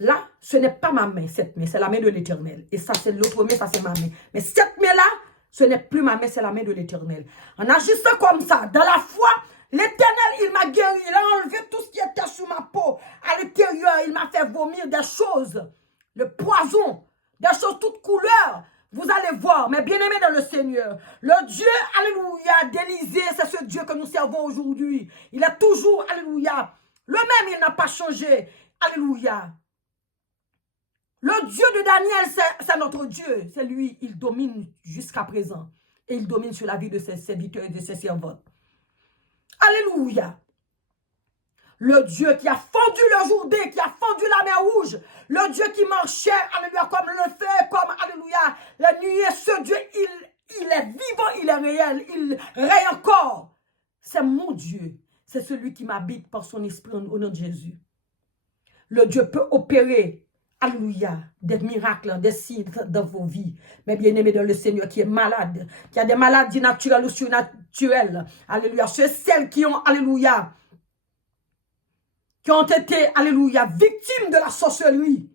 Là, ce n'est pas ma main, cette main, c'est la main de l'Éternel. Et ça, c'est l'autre main, ça, c'est ma main. Mais cette main-là, ce n'est plus ma main, c'est la main de l'Éternel. En agissant comme ça, dans la foi, l'Éternel, il m'a guéri. Il a enlevé tout ce qui était sur ma peau. À l'intérieur, il m'a fait vomir des choses. Le poison, des choses toutes couleurs. Vous allez voir, mes bien-aimés dans le Seigneur, le Dieu, alléluia, d'Élisée, c'est ce Dieu que nous servons aujourd'hui. Il est toujours, alléluia, le même, il n'a pas changé. Alléluia. Le Dieu de Daniel, c'est notre Dieu. C'est lui, il domine jusqu'à présent. Et il domine sur la vie de ses serviteurs et de ses servantes. Alléluia. Le Dieu qui a fendu le Jourdain, qui a fendu la mer Rouge. Le Dieu qui marchait, alléluia, comme le feu, comme, alléluia, la nuit. Ce Dieu, il est vivant, il est réel, il règne encore. C'est mon Dieu. C'est celui qui m'habite par son esprit au nom de Jésus. Le Dieu peut opérer, alléluia, des miracles, des signes dans vos vies. Mais bien aimé dans le Seigneur qui est malade, qui a des maladies naturelles ou surnaturelles. Alléluia. Celles qui ont, alléluia, qui ont été, alléluia, victimes de la sorcellerie.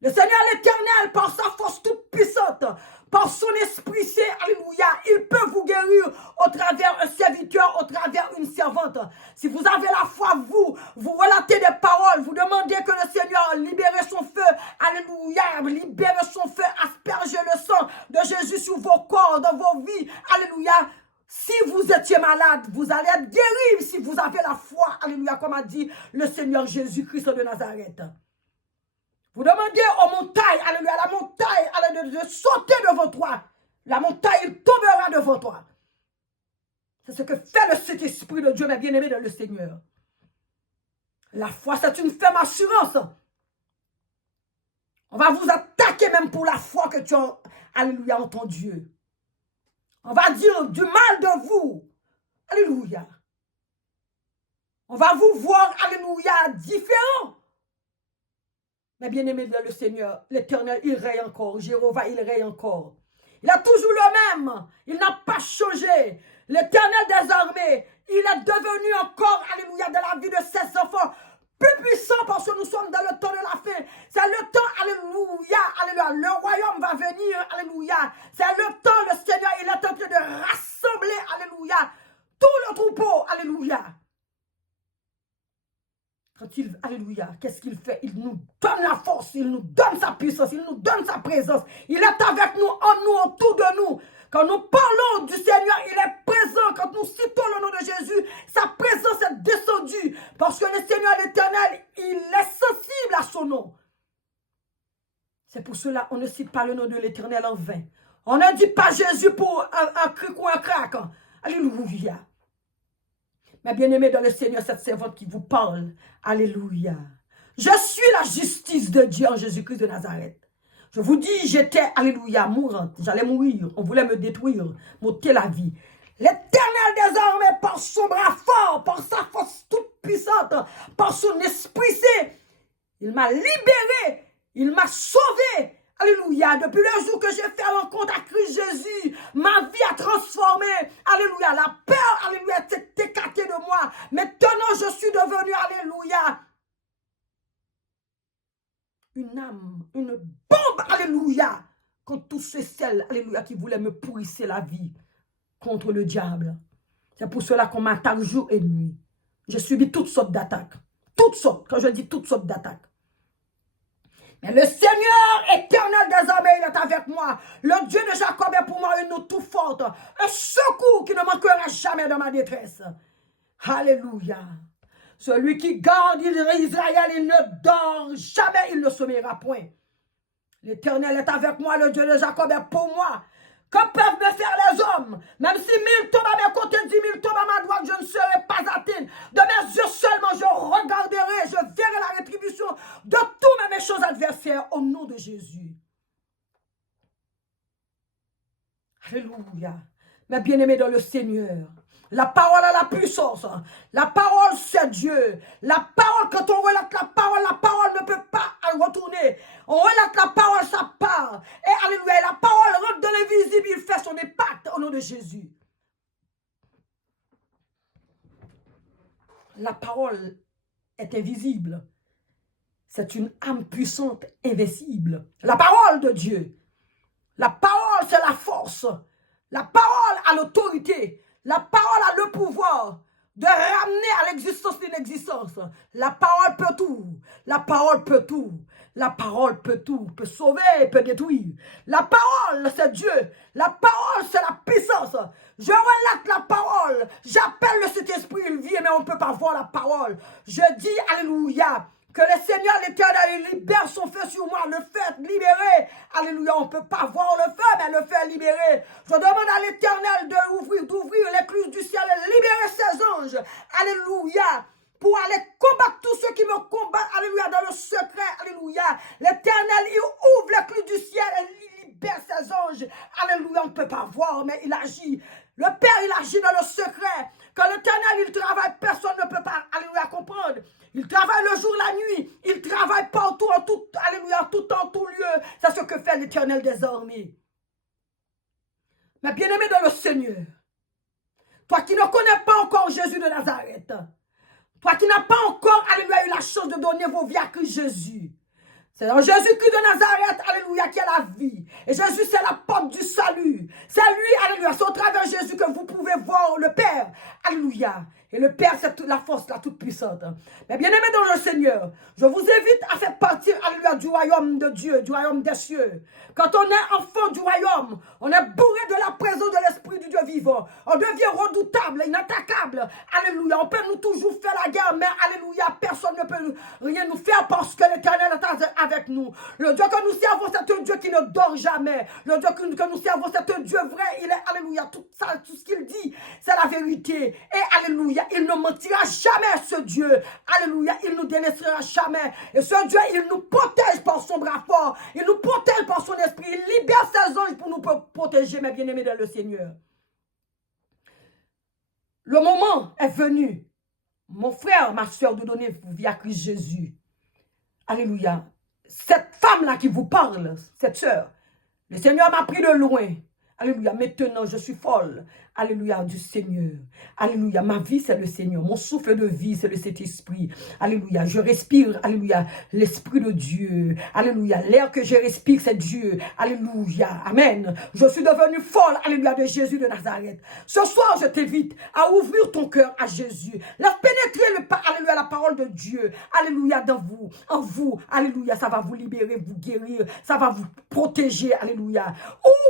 Le Seigneur l'Éternel, par sa force toute puissante, par son esprit, c'est, alléluia, il peut vous guérir au travers un serviteur, au travers une servante. Si vous avez la foi, vous relatez des paroles, vous demandez que le Seigneur libère son feu, alléluia, libère son feu, aspergez le sang de Jésus sur vos corps, dans vos vies, alléluia. Si vous étiez malade, vous allez être guéri si vous avez la foi, alléluia, comme a dit le Seigneur Jésus-Christ de Nazareth. Vous demandez aux montagnes, alléluia, la montagne, alléluia, de sauter devant toi. La montagne tombera devant toi. C'est ce que fait le Saint-Esprit de Dieu, mes bien-aimés dans le Seigneur. La foi, c'est une ferme assurance. On va vous attaquer même pour la foi que tu as, alléluia, en ton Dieu. On va dire du mal de vous. Alléluia. On va vous voir, alléluia, différent. Mais bien aimé dans le Seigneur, l'Éternel, il règne encore. Jéhovah, il règne encore. Il est toujours le même. Il n'a pas changé. L'Éternel des armées, il est devenu encore, alléluia, dans la vie de ses enfants, plus puissant parce que nous sommes dans le temps de la fin. C'est le temps, alléluia, alléluia. Le royaume va venir, alléluia. C'est le temps, le Seigneur, il est en train de rassembler, alléluia, tout le troupeau, alléluia. Quand il, alléluia, qu'est-ce qu'il fait? Il nous donne la force, il nous donne sa puissance, il nous donne sa présence. Il est avec nous, en nous, autour de nous. Quand nous parlons du Seigneur, il est présent. Quand nous citons le nom de Jésus, sa présence est descendue. Parce que le Seigneur l'Éternel, il est sensible à son nom. C'est pour cela qu'on ne cite pas le nom de l'Éternel en vain. On ne dit pas Jésus pour un cric ou un crack. Alléluia. Mais bien-aimé dans le Seigneur, cette servante qui vous parle, alléluia. Je suis la justice de Dieu en Jésus-Christ de Nazareth. Je vous dis, j'étais, alléluia, mourante. J'allais mourir. On voulait me détruire, m'ôter la vie. L'Éternel désormais, par son bras fort, par sa force toute puissante, par son esprit saint, il m'a libéré Il m'a sauvé. Alléluia. Depuis le jour que j'ai fait rencontre à Christ Jésus, ma vie a transformé. Alléluia. La peur, alléluia, s'est écartée de moi. Maintenant, je suis devenu, alléluia, une âme, une bombe, alléluia, contre tous ces celles, alléluia, qui voulaient me pourrisser la vie contre le diable. C'est pour cela qu'on m'attaque jour et nuit. J'ai subi toutes sortes d'attaques. Toutes sortes. Quand je dis toutes sortes d'attaques. Mais le Seigneur éternel des armées, il est avec moi. Le Dieu de Jacob est pour moi une eau tout forte. Un secours qui ne manquera jamais dans ma détresse. Alléluia. Celui qui garde Israël, il ne dort jamais, il ne sommeillera point. L'Éternel est avec moi, le Dieu de Jacob est pour moi. Que peuvent me faire les hommes? Même si 1000 tombent à mes côtés, 10 000 tombent à ma droite, je ne serai pas atteint. De mes yeux seulement, je regarderai, je verrai la rétribution de tous mes méchants adversaires au nom de Jésus. Alléluia. Mes bien-aimés dans le Seigneur, la parole a la puissance. La parole, c'est Dieu. La parole, quand on relate la parole ne peut pas retourner. On relate la parole, ça part. Et alléluia, la parole rentre dans l'invisible, il fait son impact au nom de Jésus. La parole est invisible. C'est une âme puissante, invincible. La parole de Dieu. La parole, c'est la force. La parole a l'autorité. La parole a le pouvoir de ramener à l'existence l'inexistence. La parole peut tout. La parole peut tout. La parole peut tout. Peut sauver, peut détruire. La parole, c'est Dieu. La parole, c'est la puissance. Je relate la parole. J'appelle le Saint-Esprit, il vient, mais on ne peut pas voir la parole. Je dis, alléluia, que le Seigneur l'Éternel libère son feu sur moi, le feu est libéré. Alléluia, on ne peut pas voir le feu, mais le feu est libéré. Je demande à l'Éternel d'ouvrir les clous du ciel et libérer ses anges. Alléluia. Pour aller combattre tous ceux qui me combattent, alléluia, dans le secret, alléluia. L'Éternel, il ouvre les clous du ciel et il libère ses anges. Alléluia, on ne peut pas voir, mais il agit. Le Père, il agit dans le secret. Quand l'Éternel, il travaille, personne ne peut pas, alléluia, comprendre. Il travaille le jour, la nuit. Il travaille partout, en tout, alléluia, tout temps, tout lieu. C'est ce que fait l'Éternel des armées. Mais bien-aimé dans le Seigneur, toi qui ne connais pas encore Jésus de Nazareth, toi qui n'as pas encore, alléluia, eu la chance de donner vos vies à Christ Jésus. C'est en Jésus-Christ de Nazareth, alléluia, qui est la vie. Et Jésus, c'est la porte du salut. C'est lui, alléluia, c'est au travers de Jésus que vous pouvez voir le Père. Alléluia. Et le Père, c'est toute la force, la toute puissante. Mais bien aimé dans le Seigneur, je vous invite à faire partie, alléluia, du royaume de Dieu, du royaume des cieux. Quand on est enfant du royaume, on est bourré de la présence de l'Esprit du Dieu vivant. On devient redoutable, inattaquable. Alléluia. On peut nous toujours faire la guerre, mais alléluia, personne ne peut rien nous faire parce que l'Éternel est avec nous. Le Dieu que nous servons, c'est un Dieu qui ne dort jamais. Le Dieu que nous servons, c'est un Dieu vrai. Il est, alléluia, tout ça, tout ce qu'il dit, c'est la vérité. Et alléluia, il ne mentira jamais, ce Dieu. Alléluia, il nous délaissera jamais. Et ce Dieu, il nous protège par son bras fort. Il nous protège par son esprit. Il libère ses anges pour nous protéger, mes bien-aimés dans le Seigneur. Le moment est venu, mon frère, ma soeur, de donner vie à Christ Jésus. Alléluia. Cette femme-là qui vous parle, cette soeur, le Seigneur m'a pris de loin. Alléluia. Maintenant, je suis folle. Alléluia, du Seigneur. Alléluia. Ma vie, c'est le Seigneur. Mon souffle de vie, c'est le Saint-Esprit. Alléluia. Je respire. Alléluia. L'Esprit de Dieu. Alléluia. L'air que je respire, c'est Dieu. Alléluia. Amen. Je suis devenue folle. Alléluia, de Jésus de Nazareth. Ce soir, je t'invite à ouvrir ton cœur à Jésus. Laisse pénétrer alléluia, la parole de Dieu. Alléluia, dans vous. En vous. Alléluia. Ça va vous libérer, vous guérir. Ça va vous protéger. Alléluia.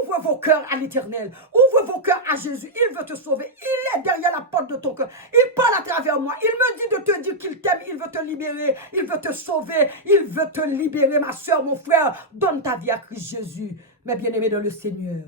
Ouvre vos cœurs à l'Éternel. Ouvre vos cœurs à Jésus. Il veut te sauver. Il est derrière la porte de ton cœur. Il parle à travers moi. Il me dit de te dire qu'il t'aime. Il veut te libérer. Il veut te sauver. Il veut te libérer, ma soeur, mon frère. Donne ta vie à Christ Jésus. Mes bien-aimés dans le Seigneur.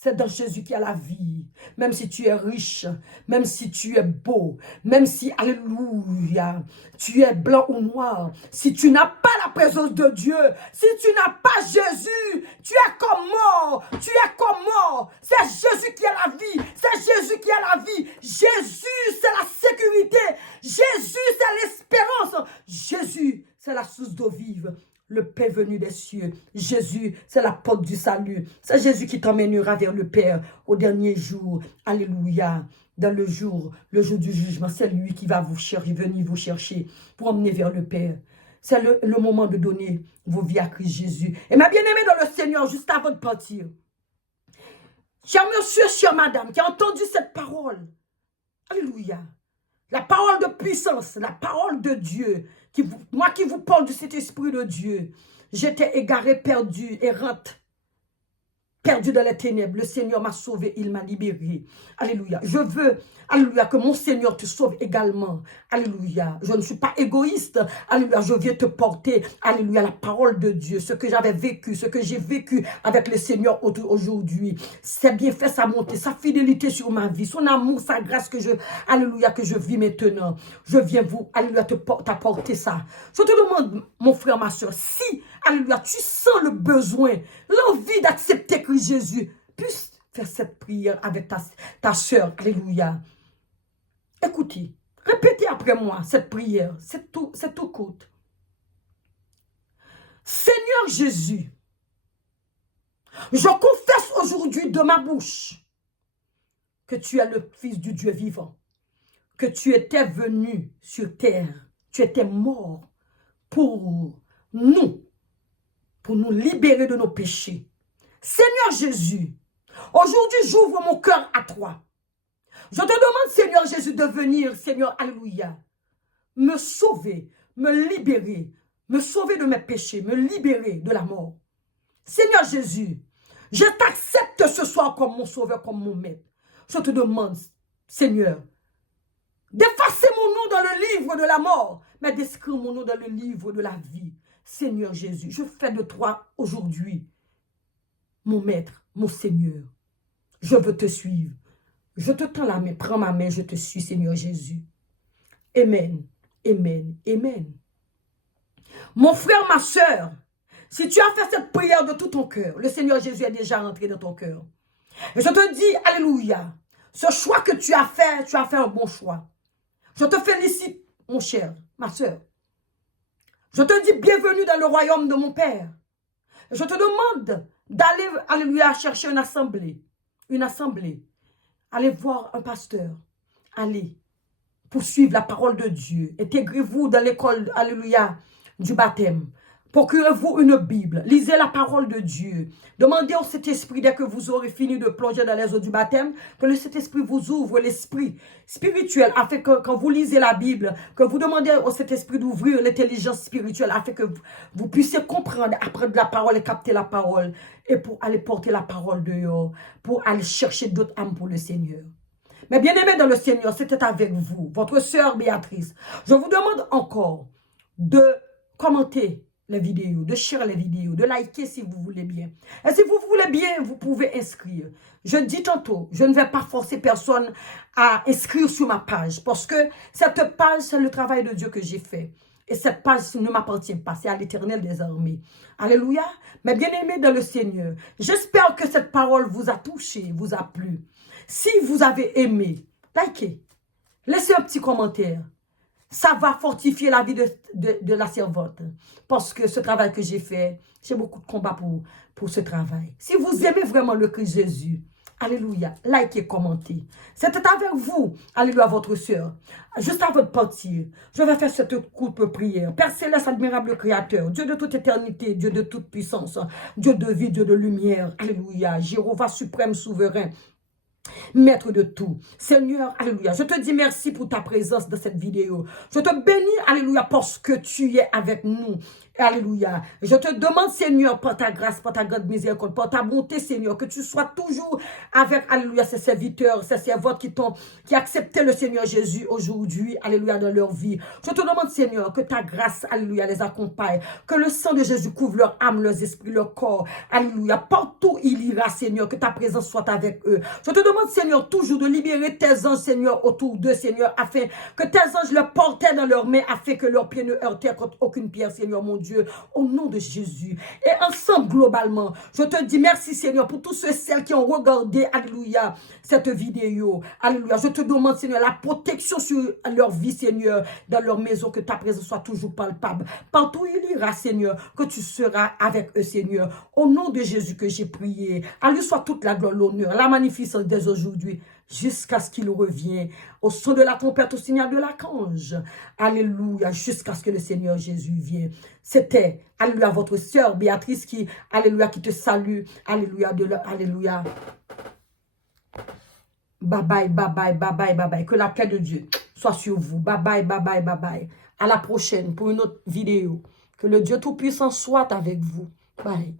C'est dans Jésus qu'il y a la vie. Même si tu es riche, même si tu es beau, même si, alléluia, tu es blanc ou noir, si tu n'as pas la présence de Dieu, si tu n'as pas Jésus, tu es comme mort, tu es comme mort. C'est Jésus qui a la vie, c'est Jésus qui a la vie. Jésus, c'est la sécurité. Jésus, c'est l'espérance. Jésus, c'est la source d'eau vive. le Père venu des cieux. Jésus, c'est la porte du salut. C'est Jésus qui t'emmènera vers le Père au dernier jour. Alléluia. Dans le jour du jugement, c'est lui qui va vous chercher, venir vous chercher pour emmener vers le Père. C'est le moment de donner vos vies à Christ Jésus. Et ma bien-aimée dans le Seigneur, juste avant de partir, cher monsieur, chère madame, qui a entendu cette parole, alléluia, la parole de puissance, la parole de Dieu, moi qui vous parle de cet esprit de Dieu, j'étais égaré, perdu, errante, perdu dans les ténèbres. Le Seigneur m'a sauvé, il m'a libéré. Alléluia. Je veux, alléluia, que mon Seigneur te sauve également. Alléluia. Je ne suis pas égoïste. Alléluia. Je viens te porter, alléluia, la parole de Dieu. Ce que j'avais vécu, ce que j'ai vécu avec le Seigneur aujourd'hui. C'est bien fait sa bonté, sa fidélité sur ma vie, son amour, sa grâce alléluia, que je vis maintenant. Je viens vous, alléluia, t'apporter ça. Je te demande, mon frère, ma soeur, si, alléluia, tu sens le besoin, l'envie d'accepter que Jésus puisse faire cette prière avec ta soeur. Alléluia. Écoutez, répétez après moi cette prière. C'est tout court. Seigneur Jésus, je confesse aujourd'hui de ma bouche que tu es le Fils du Dieu vivant, que tu étais venu sur terre, tu étais mort pour nous libérer de nos péchés. Seigneur Jésus, aujourd'hui j'ouvre mon cœur à toi. Je te demande, Seigneur Jésus, de venir, Seigneur, alléluia, me sauver, me libérer, me sauver de mes péchés, me libérer de la mort. Seigneur Jésus, je t'accepte ce soir comme mon sauveur, comme mon maître. Je te demande, Seigneur, d'effacer mon nom dans le livre de la mort, mais d'écrire mon nom dans le livre de la vie. Seigneur Jésus, je fais de toi aujourd'hui mon maître, mon Seigneur. Je veux te suivre. Je te tends la main, prends ma main, je te suis, Seigneur Jésus. Amen, amen, amen. Mon frère, ma soeur, si tu as fait cette prière de tout ton cœur, le Seigneur Jésus est déjà rentré dans ton cœur. Et je te dis, alléluia, ce choix que tu as fait un bon choix. Je te félicite, mon cher, ma soeur. Je te dis bienvenue dans le royaume de mon Père. Et je te demande d'aller, alléluia, chercher une assemblée. Une assemblée. Allez voir un pasteur. Allez poursuivre la parole de Dieu. Intégrez-vous dans l'école, alléluia, du baptême. Procurez-vous une Bible. Lisez la parole de Dieu. Demandez au Saint-Esprit, dès que vous aurez fini de plonger dans les eaux du baptême, que le Saint-Esprit vous ouvre l'esprit spirituel, afin que quand vous lisez la Bible, que vous demandez au Saint-Esprit d'ouvrir l'intelligence spirituelle, afin que vous puissiez comprendre, apprendre la parole et capter la parole, et pour aller porter la parole dehors, pour aller chercher d'autres âmes pour le Seigneur. Mais bien aimé dans le Seigneur, c'était avec vous, votre sœur Béatrice. Je vous demande encore de commenter les vidéos, de share les vidéos, de liker si vous voulez bien. Et si vous voulez bien, vous pouvez inscrire. Je dis tantôt, je ne vais pas forcer personne à inscrire sur ma page, parce que cette page, c'est le travail de Dieu que j'ai fait. Et cette page ne m'appartient pas, c'est à l'Éternel des armées. Alléluia. Mais bien aimé dans le Seigneur, j'espère que cette parole vous a touché, vous a plu. Si vous avez aimé, likez, laissez un petit commentaire. Ça va fortifier la vie de la servante. Parce que ce travail que j'ai fait, j'ai beaucoup de combats pour ce travail. Si vous aimez vraiment le Christ Jésus, alléluia, likez, commentez. C'était avec vous, alléluia, votre soeur. Juste avant de partir, je vais faire cette courte prière. Père céleste, admirable Créateur, Dieu de toute éternité, Dieu de toute puissance, Dieu de vie, Dieu de lumière, alléluia, Jéhovah suprême, souverain, Maître de tout. Seigneur, alléluia, je te dis merci pour ta présence dans cette vidéo. Je te bénis, alléluia, parce que tu es avec nous. Alléluia. Je te demande, Seigneur, par ta grâce, par ta grande miséricorde, par ta bonté, Seigneur, que tu sois toujours avec, alléluia, ces serviteurs, ces servantes qui acceptaient le Seigneur Jésus aujourd'hui, alléluia, dans leur vie. Je te demande, Seigneur, que ta grâce, alléluia, les accompagne, que le sang de Jésus couvre leur âme, leurs esprits, leur corps, alléluia. Partout il ira, Seigneur, que ta présence soit avec eux. Je te demande, Seigneur, toujours de libérer tes anges, Seigneur, autour d'eux, Seigneur, afin que tes anges leur portaient dans leurs mains, afin que leurs pieds ne heurtaient contre aucune pierre, Seigneur, mon Dieu. Dieu, au nom de Jésus. Et ensemble, globalement, je te dis merci, Seigneur, pour tous ceux et celles qui ont regardé, alléluia, cette vidéo. Alléluia. Je te demande, Seigneur, la protection sur leur vie, Seigneur, dans leur maison, que ta présence soit toujours palpable. Partout où il ira, Seigneur, que tu seras avec eux, Seigneur. Au nom de Jésus que j'ai prié. À lui soit toute la gloire, l'honneur, la magnificence dès aujourd'hui, jusqu'à ce qu'il revienne. Au son de la trompette, au signal de l'archange. Alléluia, jusqu'à ce que le Seigneur Jésus vienne. C'était, alléluia, votre sœur Béatrice qui, alléluia, qui te salue. Alléluia, alléluia. Bye bye, bye bye, bye bye, bye bye. Que la paix de Dieu soit sur vous. Bye bye, bye bye, bye bye. À la prochaine pour une autre vidéo. Que le Dieu Tout-Puissant soit avec vous. Bye.